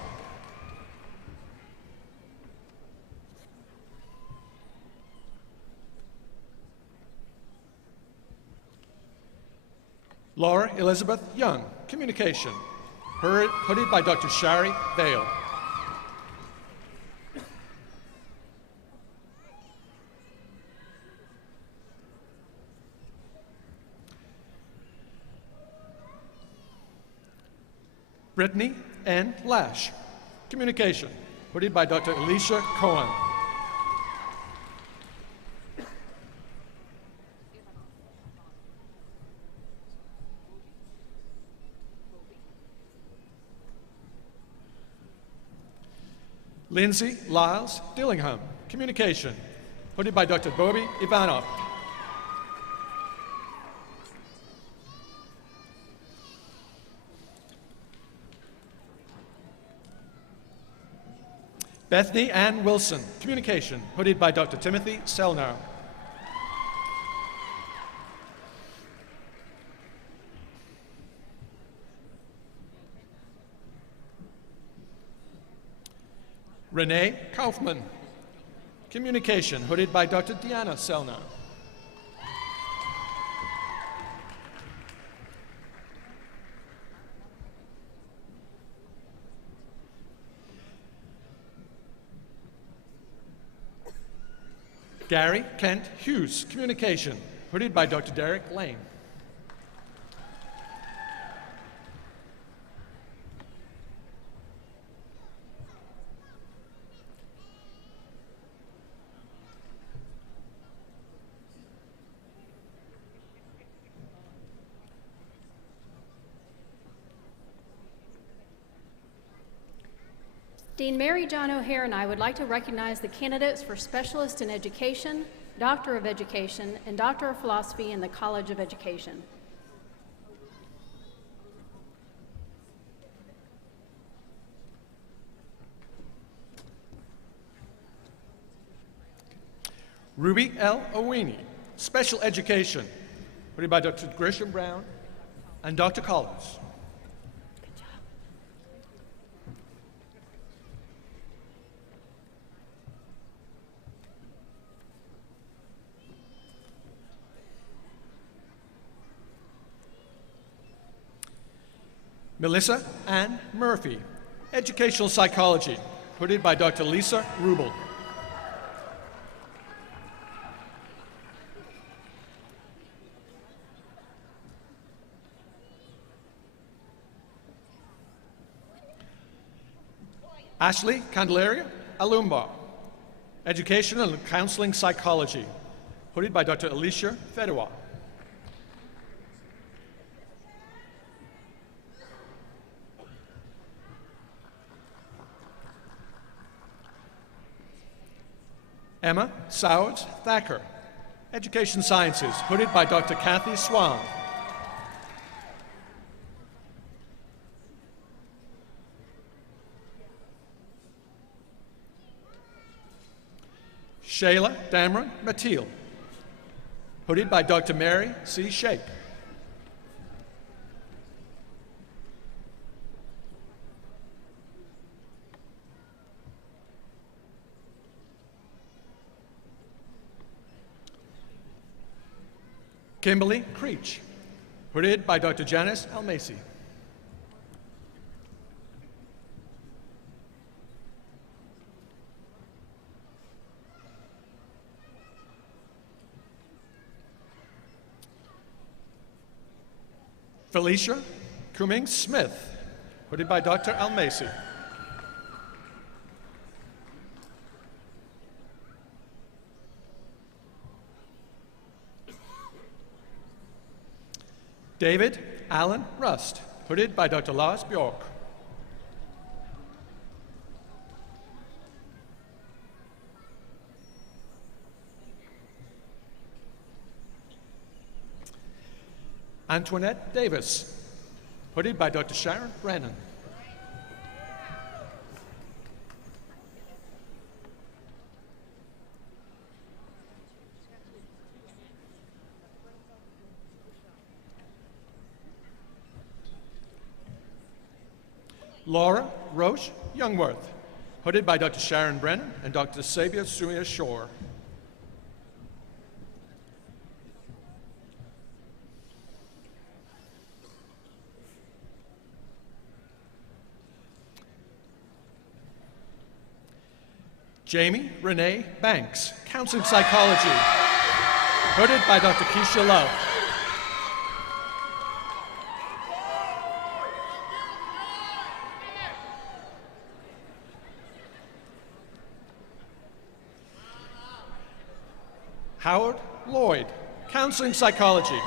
Laura Elizabeth Young, Communication, hooded by Dr. Shari Vale. Brittany N. Lash, Communication, hooded by Dr. Alicia Cohen. Lindsay Lyles Dillingham, Communication, hooded by Dr. Bobby Ivanov. Bethany Ann Wilson, Communication, hooded by Dr. Timothy Selnar. Renee Kaufman, Communication, hooded by Dr. Deanna Selnar. Gary Kent Hughes, Communication, hooded by Dr. Derek Lane. Dean Mary John O'Hare and I would like to recognize the candidates for Specialist in Education, Doctor of Education, and Doctor of Philosophy in the College of Education. Ruby L. Owini, Special Education, hooded by Dr. Grisham Brown and Dr. Collins. Melissa Ann Murphy, Educational Psychology, hooded by Dr. Lisa Rubel. Ashley Candelaria Alumba, Educational and Counseling Psychology, hooded by Dr. Alicia Fedua. Emma Sowers Thacker, Education Sciences, hooded by Dr. Kathy Swan. Shayla Dameron Matil, hooded by Dr. Mary C. Shake. Kimberly Creech, hooded by Dr. Janice Almasi. Felicia Cummings Smith, hooded by Dr. Almasi. David Allen Rust, hooded by Dr. Lars Bjork. Antoinette Davis, hooded by Dr. Sharon Brennan. Laura Roche Youngworth, hooded by Dr. Sharon Brennan and Dr. Sabia Suya Shore. Jamie Renee Banks, Counseling Psychology, hooded by Dr. Keisha Love. Howard Lloyd, Counseling Psychology.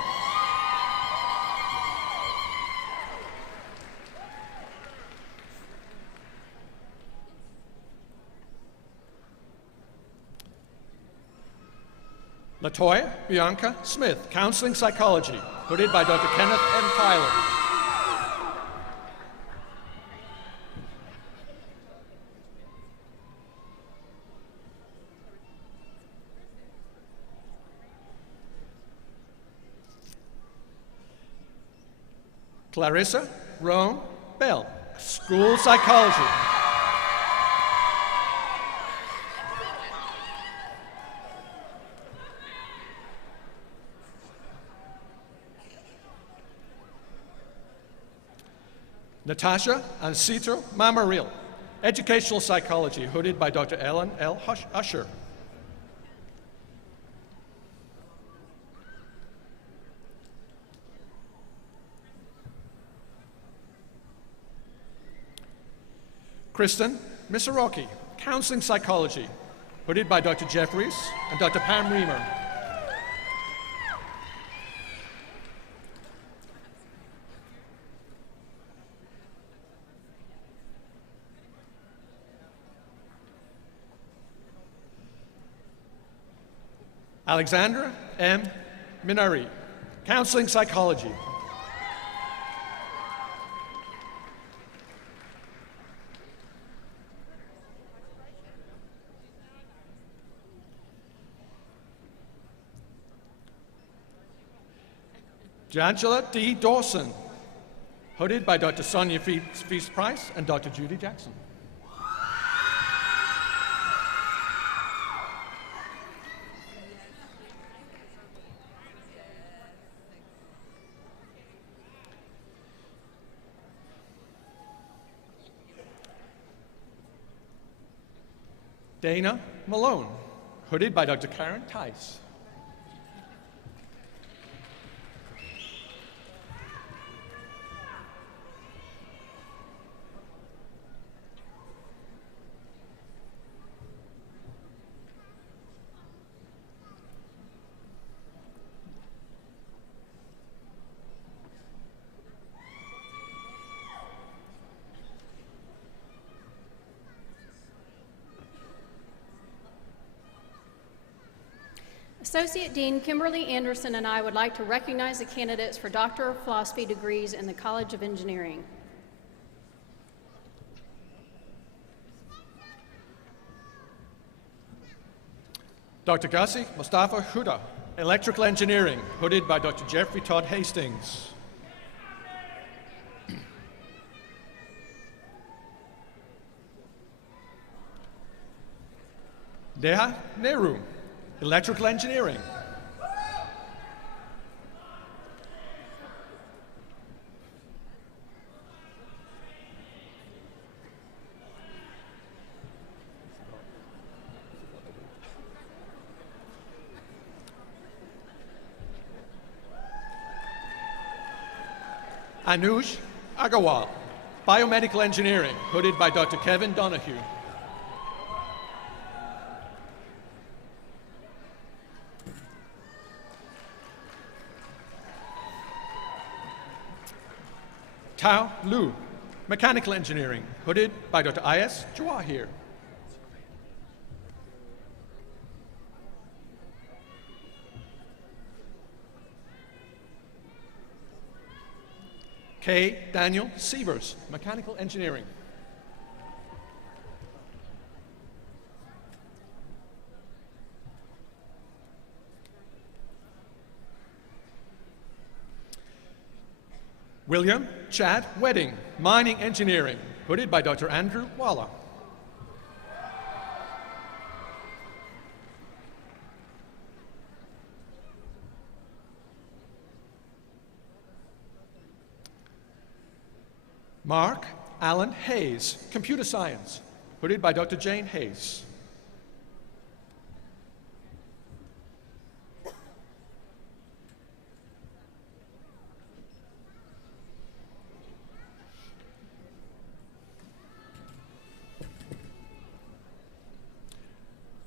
Latoya Bianca Smith, Counseling Psychology, hooded by Dr. Kenneth M. Tyler. Clarissa Roan Bell, School Psychology. Natasha Ancitro Mamaril, Educational Psychology, hooded by Dr. Ellen L. Usher. Kristen Misaraki, Counseling Psychology, hooded by Dr. Jeffries and Dr. Pam Reamer. Alexandra M. Minari, Counseling Psychology. Jangela D. Dawson, hooded by Dr. Sonia Feast-Price and Dr. Judy Jackson. Dana Malone, hooded by Dr. Karen Tice. Associate Dean Kimberly Anderson and I would like to recognize the candidates for Doctor of Philosophy degrees in the College of Engineering. Dr. Gassi Mustafa Huda, Electrical Engineering, hooded by Dr. Jeffrey Todd Hastings. Deha Nehru, Electrical Engineering. Anuj Agarwal, Biomedical Engineering, hooded by Dr. Kevin Donahue. Tao Lu, Mechanical Engineering, hooded by Dr. I.S. Jawahir. K. Daniel Sievers, Mechanical Engineering. William Chad Wedding, Mining Engineering, hooded by Dr. Andrew Waller. Mark Allen Hayes, Computer Science, hooded by Dr. Jane Hayes.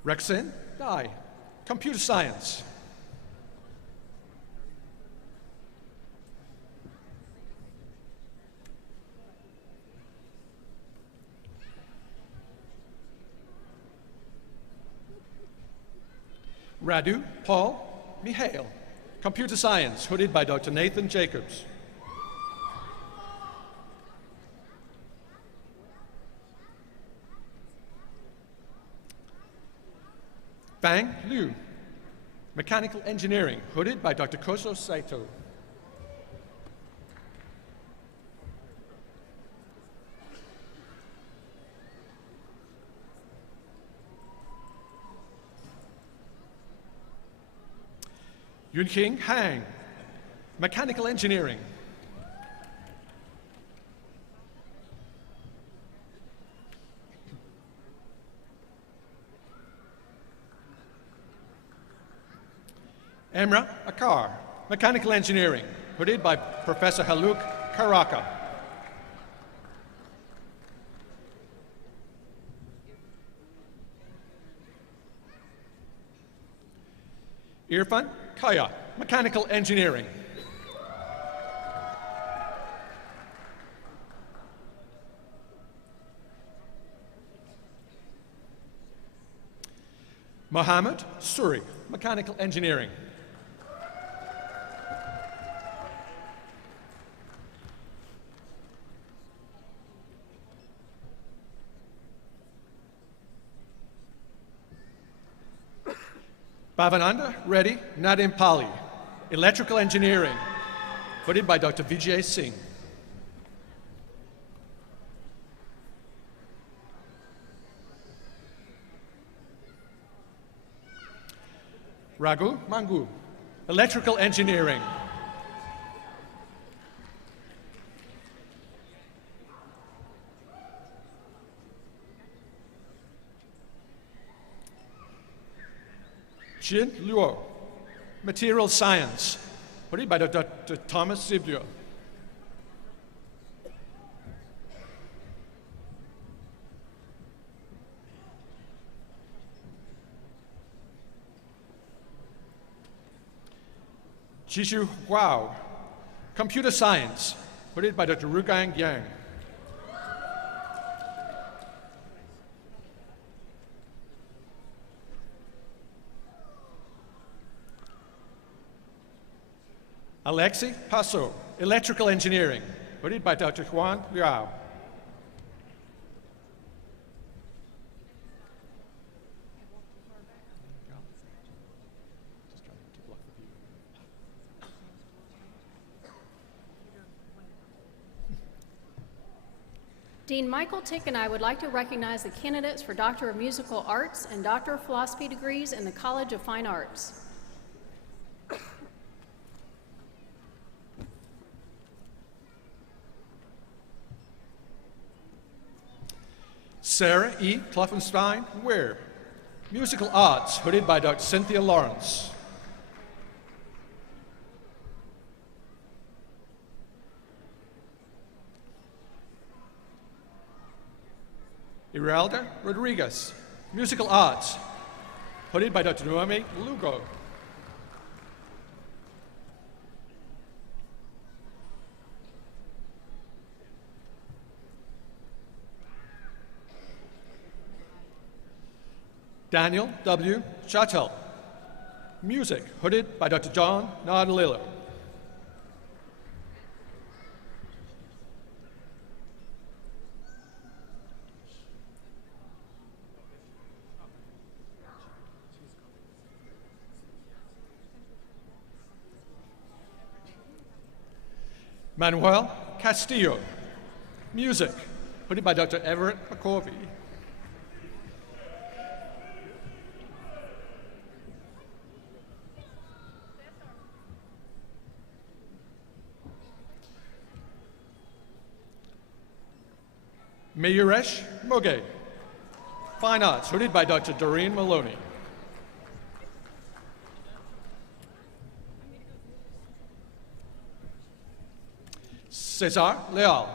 Rexin Dai, Computer Science. Radu Paul Mihail, Computer Science, hooded by Dr. Nathan Jacobs. Fang Liu, Mechanical Engineering, hooded by Dr. Koso Saito. Yunqing Hang, Mechanical Engineering. Emra Akar, Mechanical Engineering, hooded by Professor Haluk Karaka. Irfan Kaya, Mechanical Engineering. Mohammed Suri, Mechanical Engineering. Bhavananda Reddy Nadim Pali, Electrical Engineering, hooded by Dr. Vijay Singh. Raghu Mangu, Electrical Engineering. Jin Luo, Material Science, hooded by Dr. Thomas Ziblio. Jishu Huao, Computer Science, hooded by Dr. Rugang Yang. Alexi Passo, Electrical Engineering, hooded by Dr. Juan Liao. Dean Michael Tick and I would like to recognize the candidates for Doctor of Musical Arts and Doctor of Philosophy degrees in the College of Fine Arts. Sarah E. Kloffenstein Ware, Musical Arts, hooded by Dr. Cynthia Lawrence. Iralda Rodriguez, Musical Arts, hooded by Dr. Noemi Lugo. Daniel W. Chattel, Music, hooded by Dr. John Nardalillo. Manuel Castillo, Music, hooded by Dr. Everett McCorvey. Mayuresh Moge, Fine Arts, hooded by Dr. Doreen Maloney. Cesar Leal,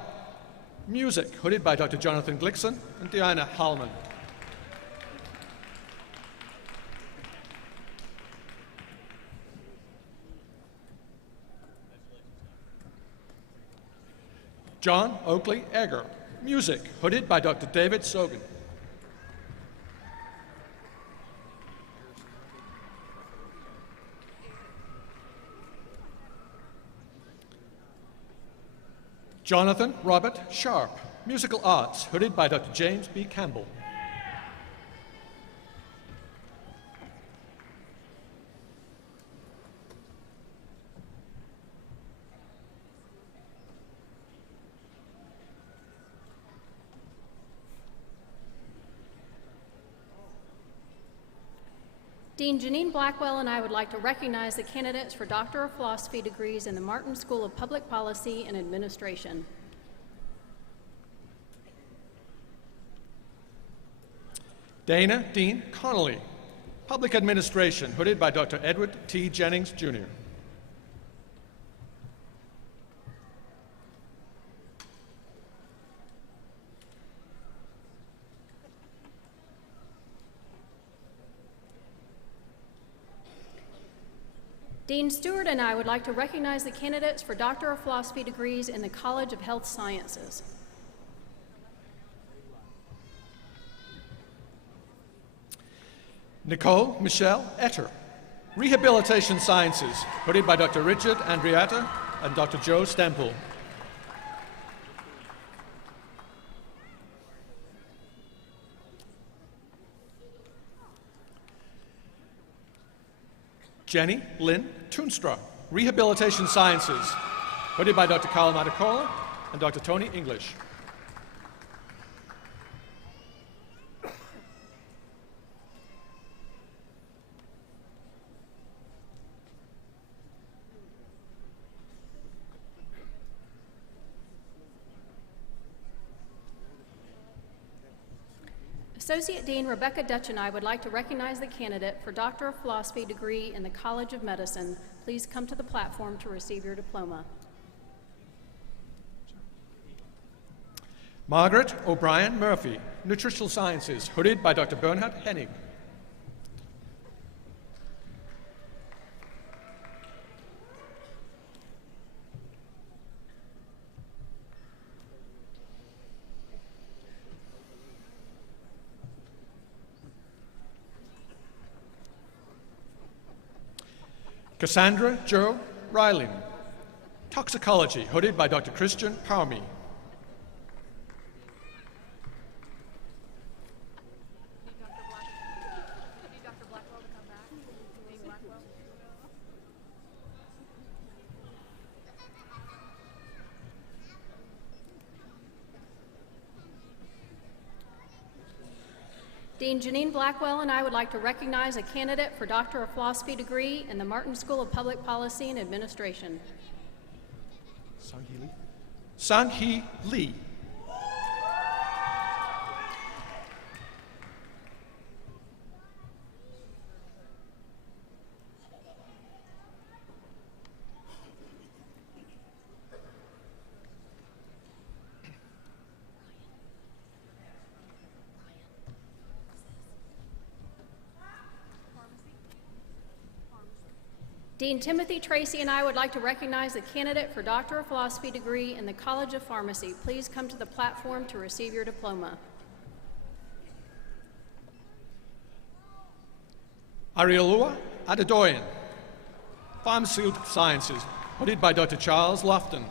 Music, hooded by Dr. Jonathan Glickson and Diana Hallman. John Oakley Egger, music, hooded by Dr. David Sogan. Jonathan Robert Sharp, musical arts, hooded by Dr. James B. Campbell. Dean Janine Blackwell and I would like to recognize the candidates for Doctor of Philosophy degrees in the Martin School of Public Policy and Administration. Dana Dean Connolly, Public Administration, hooded by Dr. Edward T. Jennings, Jr. Dean Stewart and I would like to recognize the candidates for Doctor of Philosophy degrees in the College of Health Sciences. Nicole Michelle Etter, Rehabilitation Sciences, hooded by Dr. Richard Andriata and Dr. Joe Stemple. Jenny Lynn Toonstra, Rehabilitation Sciences, hooded by Dr. Carl Matacola and Dr. Tony English. Associate Dean Rebecca Dutch and I would like to recognize the candidate for Doctor of Philosophy degree in the College of Medicine. Please come to the platform to receive your diploma. Margaret O'Brien Murphy, Nutritional Sciences, hooded by Dr. Bernhard Hennig. Cassandra Jo Ryling, Toxicology, hooded by Dr. Christian Parmy. Dean Janine Blackwell and I would like to recognize a candidate for Doctor of Philosophy degree in the Martin School of Public Policy and Administration. Sang-Hee Lee. Dean Timothy Tracy and I would like to recognize the candidate for Doctor of Philosophy degree in the College of Pharmacy. Please come to the platform to receive your diploma. Arielua Adedoyan, Pharmaceutical Sciences, hooded by Dr. Charles Lofton.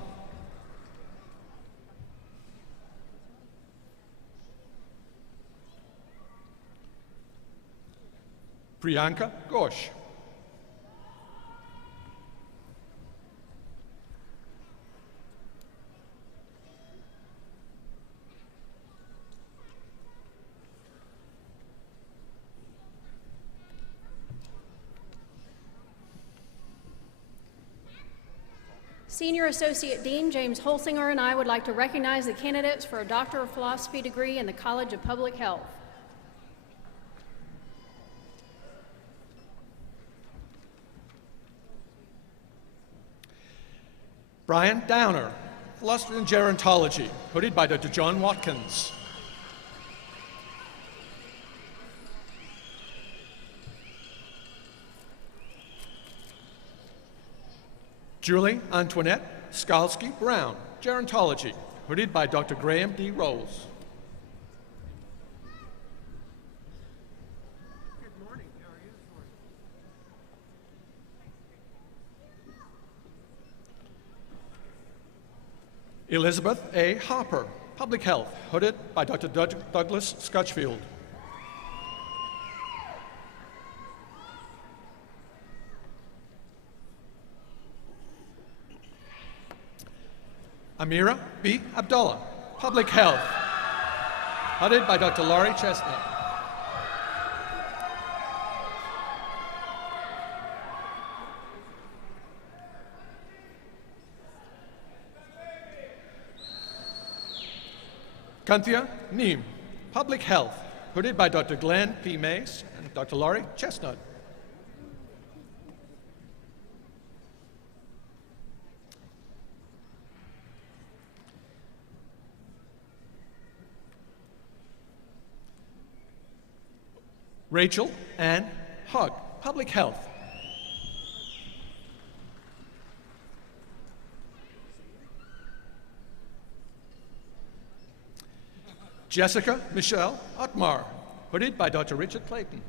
Priyanka Ghosh. Senior Associate Dean James Holsinger and I would like to recognize the candidates for a Doctor of Philosophy degree in the College of Public Health. Brian Downer, Philosophy and Gerontology, hooded by Dr. John Watkins. Julie Antoinette Skalski Brown, Gerontology, hooded by Dr. Graham D. Rolls. Elizabeth A. Harper, Public Health, hooded by Dr. Douglas Scotchfield. Amira B. Abdullah, Public Health, hooded by Dr. Laurie Chestnut. Kanthia Neem, Public Health, hooded by Dr. Glenn P. Mace and Dr. Laurie Chestnut. Rachel Ann Hogg, Public Health. Jessica Michelle Otmar, hooded by Dr. Richard Clayton.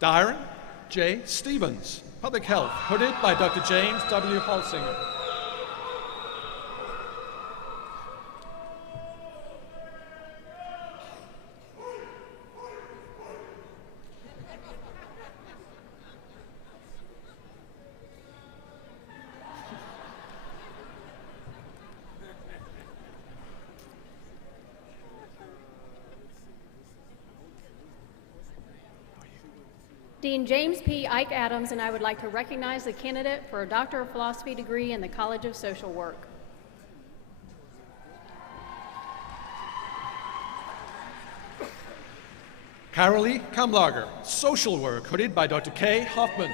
Dyron J. Stevens, Public Health, hooded by Dr. James W. Holsinger. Dean James P. Ike Adams and I would like to recognize the candidate for a Doctor of Philosophy degree in the College of Social Work. Carolee Kamlager, Social Work, hooded by Dr. Kay Hoffman.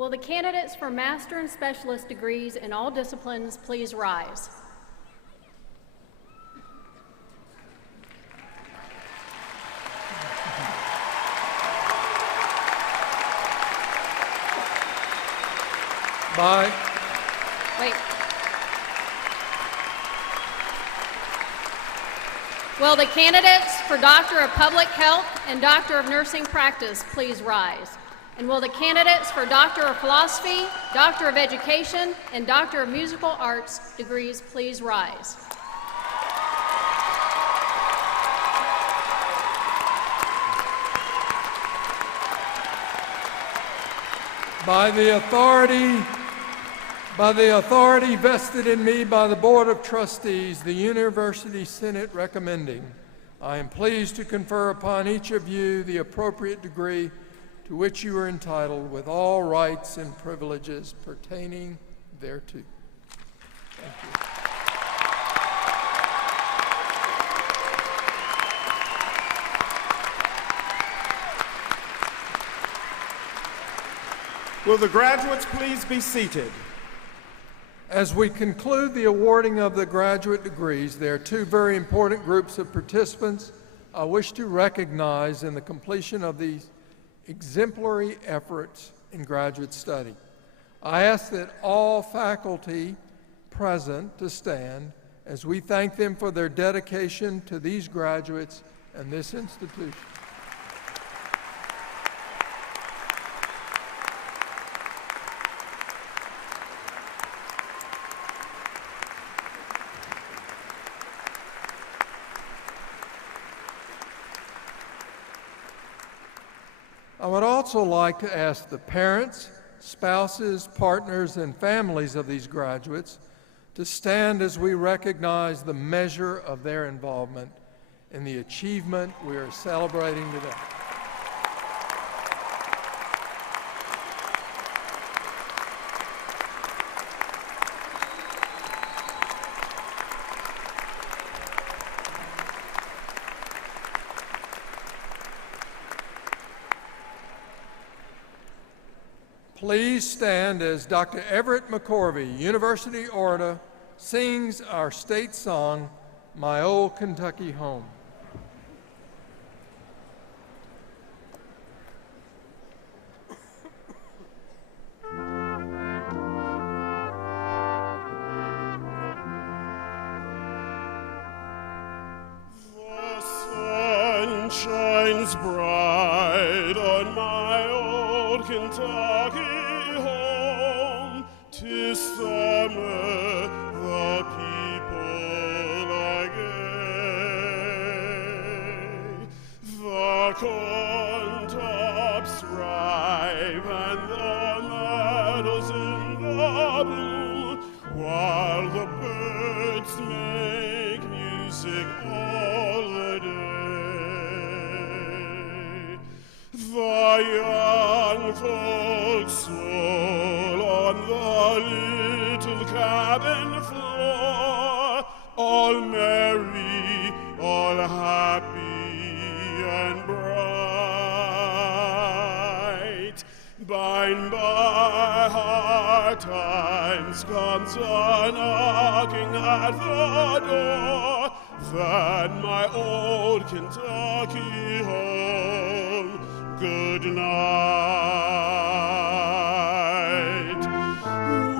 Will the candidates for master and specialist degrees in all disciplines please rise? Bye. Wait. Will the candidates for Doctor of Public Health and Doctor of Nursing Practice please rise? And will the candidates for Doctor of Philosophy, Doctor of Education, and Doctor of Musical Arts degrees please rise? By the authority vested in me by the Board of Trustees, the University Senate recommending, I am pleased to confer upon each of you the appropriate degree to which you are entitled with all rights and privileges pertaining thereto. Thank you. Will the graduates please be seated? As we conclude the awarding of the graduate degrees, there are two very important groups of participants I wish to recognize in the completion of these exemplary efforts in graduate study. I ask that all faculty present to stand as we thank them for their dedication to these graduates and this institution. would also like to ask the parents, spouses, partners, and families of these graduates to stand as we recognize the measure of their involvement in the achievement we are celebrating today. Please stand as Dr. Everett McCorvey, University orator, sings our state song, My Old Kentucky Home. The sun shines bright on my old Kentucky home. 'Tis summer, the people are gay. The corn tops ripe and the meadows in the bloom, while the birds make music all the day. The young folks stroll on the little cabin floor, all merry, all happy and bright. By and by, hard times comes a-knocking at the door, then my old Kentucky home, good night.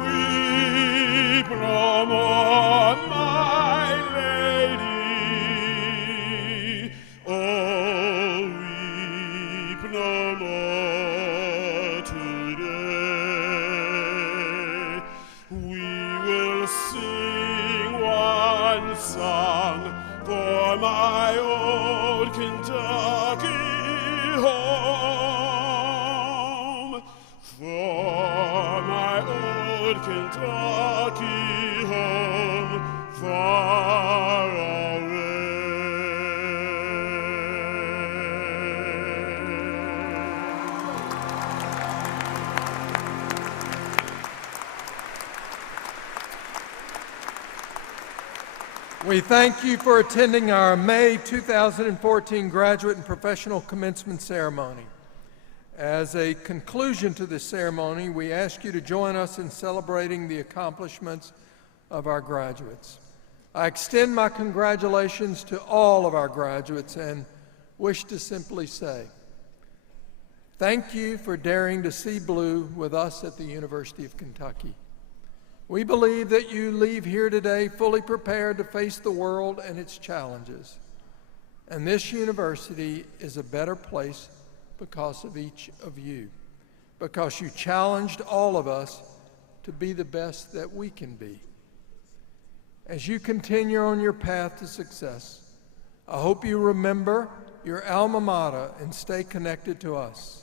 Weep no more, my lady, oh, weep no more today. We will sing one song for my old Kentucky home, for my old Kentucky home, far away. We thank you for attending our May 2014 graduate and professional commencement ceremony. As a conclusion to this ceremony, we ask you to join us in celebrating the accomplishments of our graduates. I extend my congratulations to all of our graduates and wish to simply say, thank you for daring to see blue with us at the University of Kentucky. We believe that you leave here today fully prepared to face the world and its challenges. And this university is a better place because of each of you, because you challenged all of us to be the best that we can be. As you continue on your path to success, I hope you remember your alma mater and stay connected to us.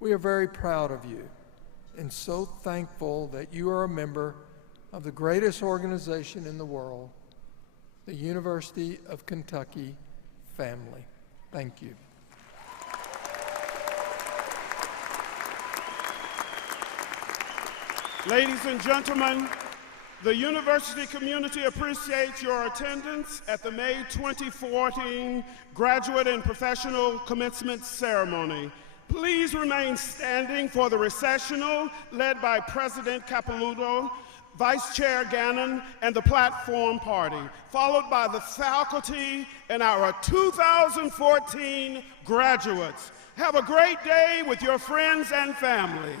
We are very proud of you and so thankful that you are a member of the greatest organization in the world, the University of Kentucky family. Thank you. Ladies and gentlemen, the university community appreciates your attendance at the May 2014 Graduate and Professional Commencement Ceremony. Please remain standing for the recessional led by President Capelouto, Vice Chair Gannon, and the platform party, followed by the faculty and our 2014 graduates. Have a great day with your friends and family.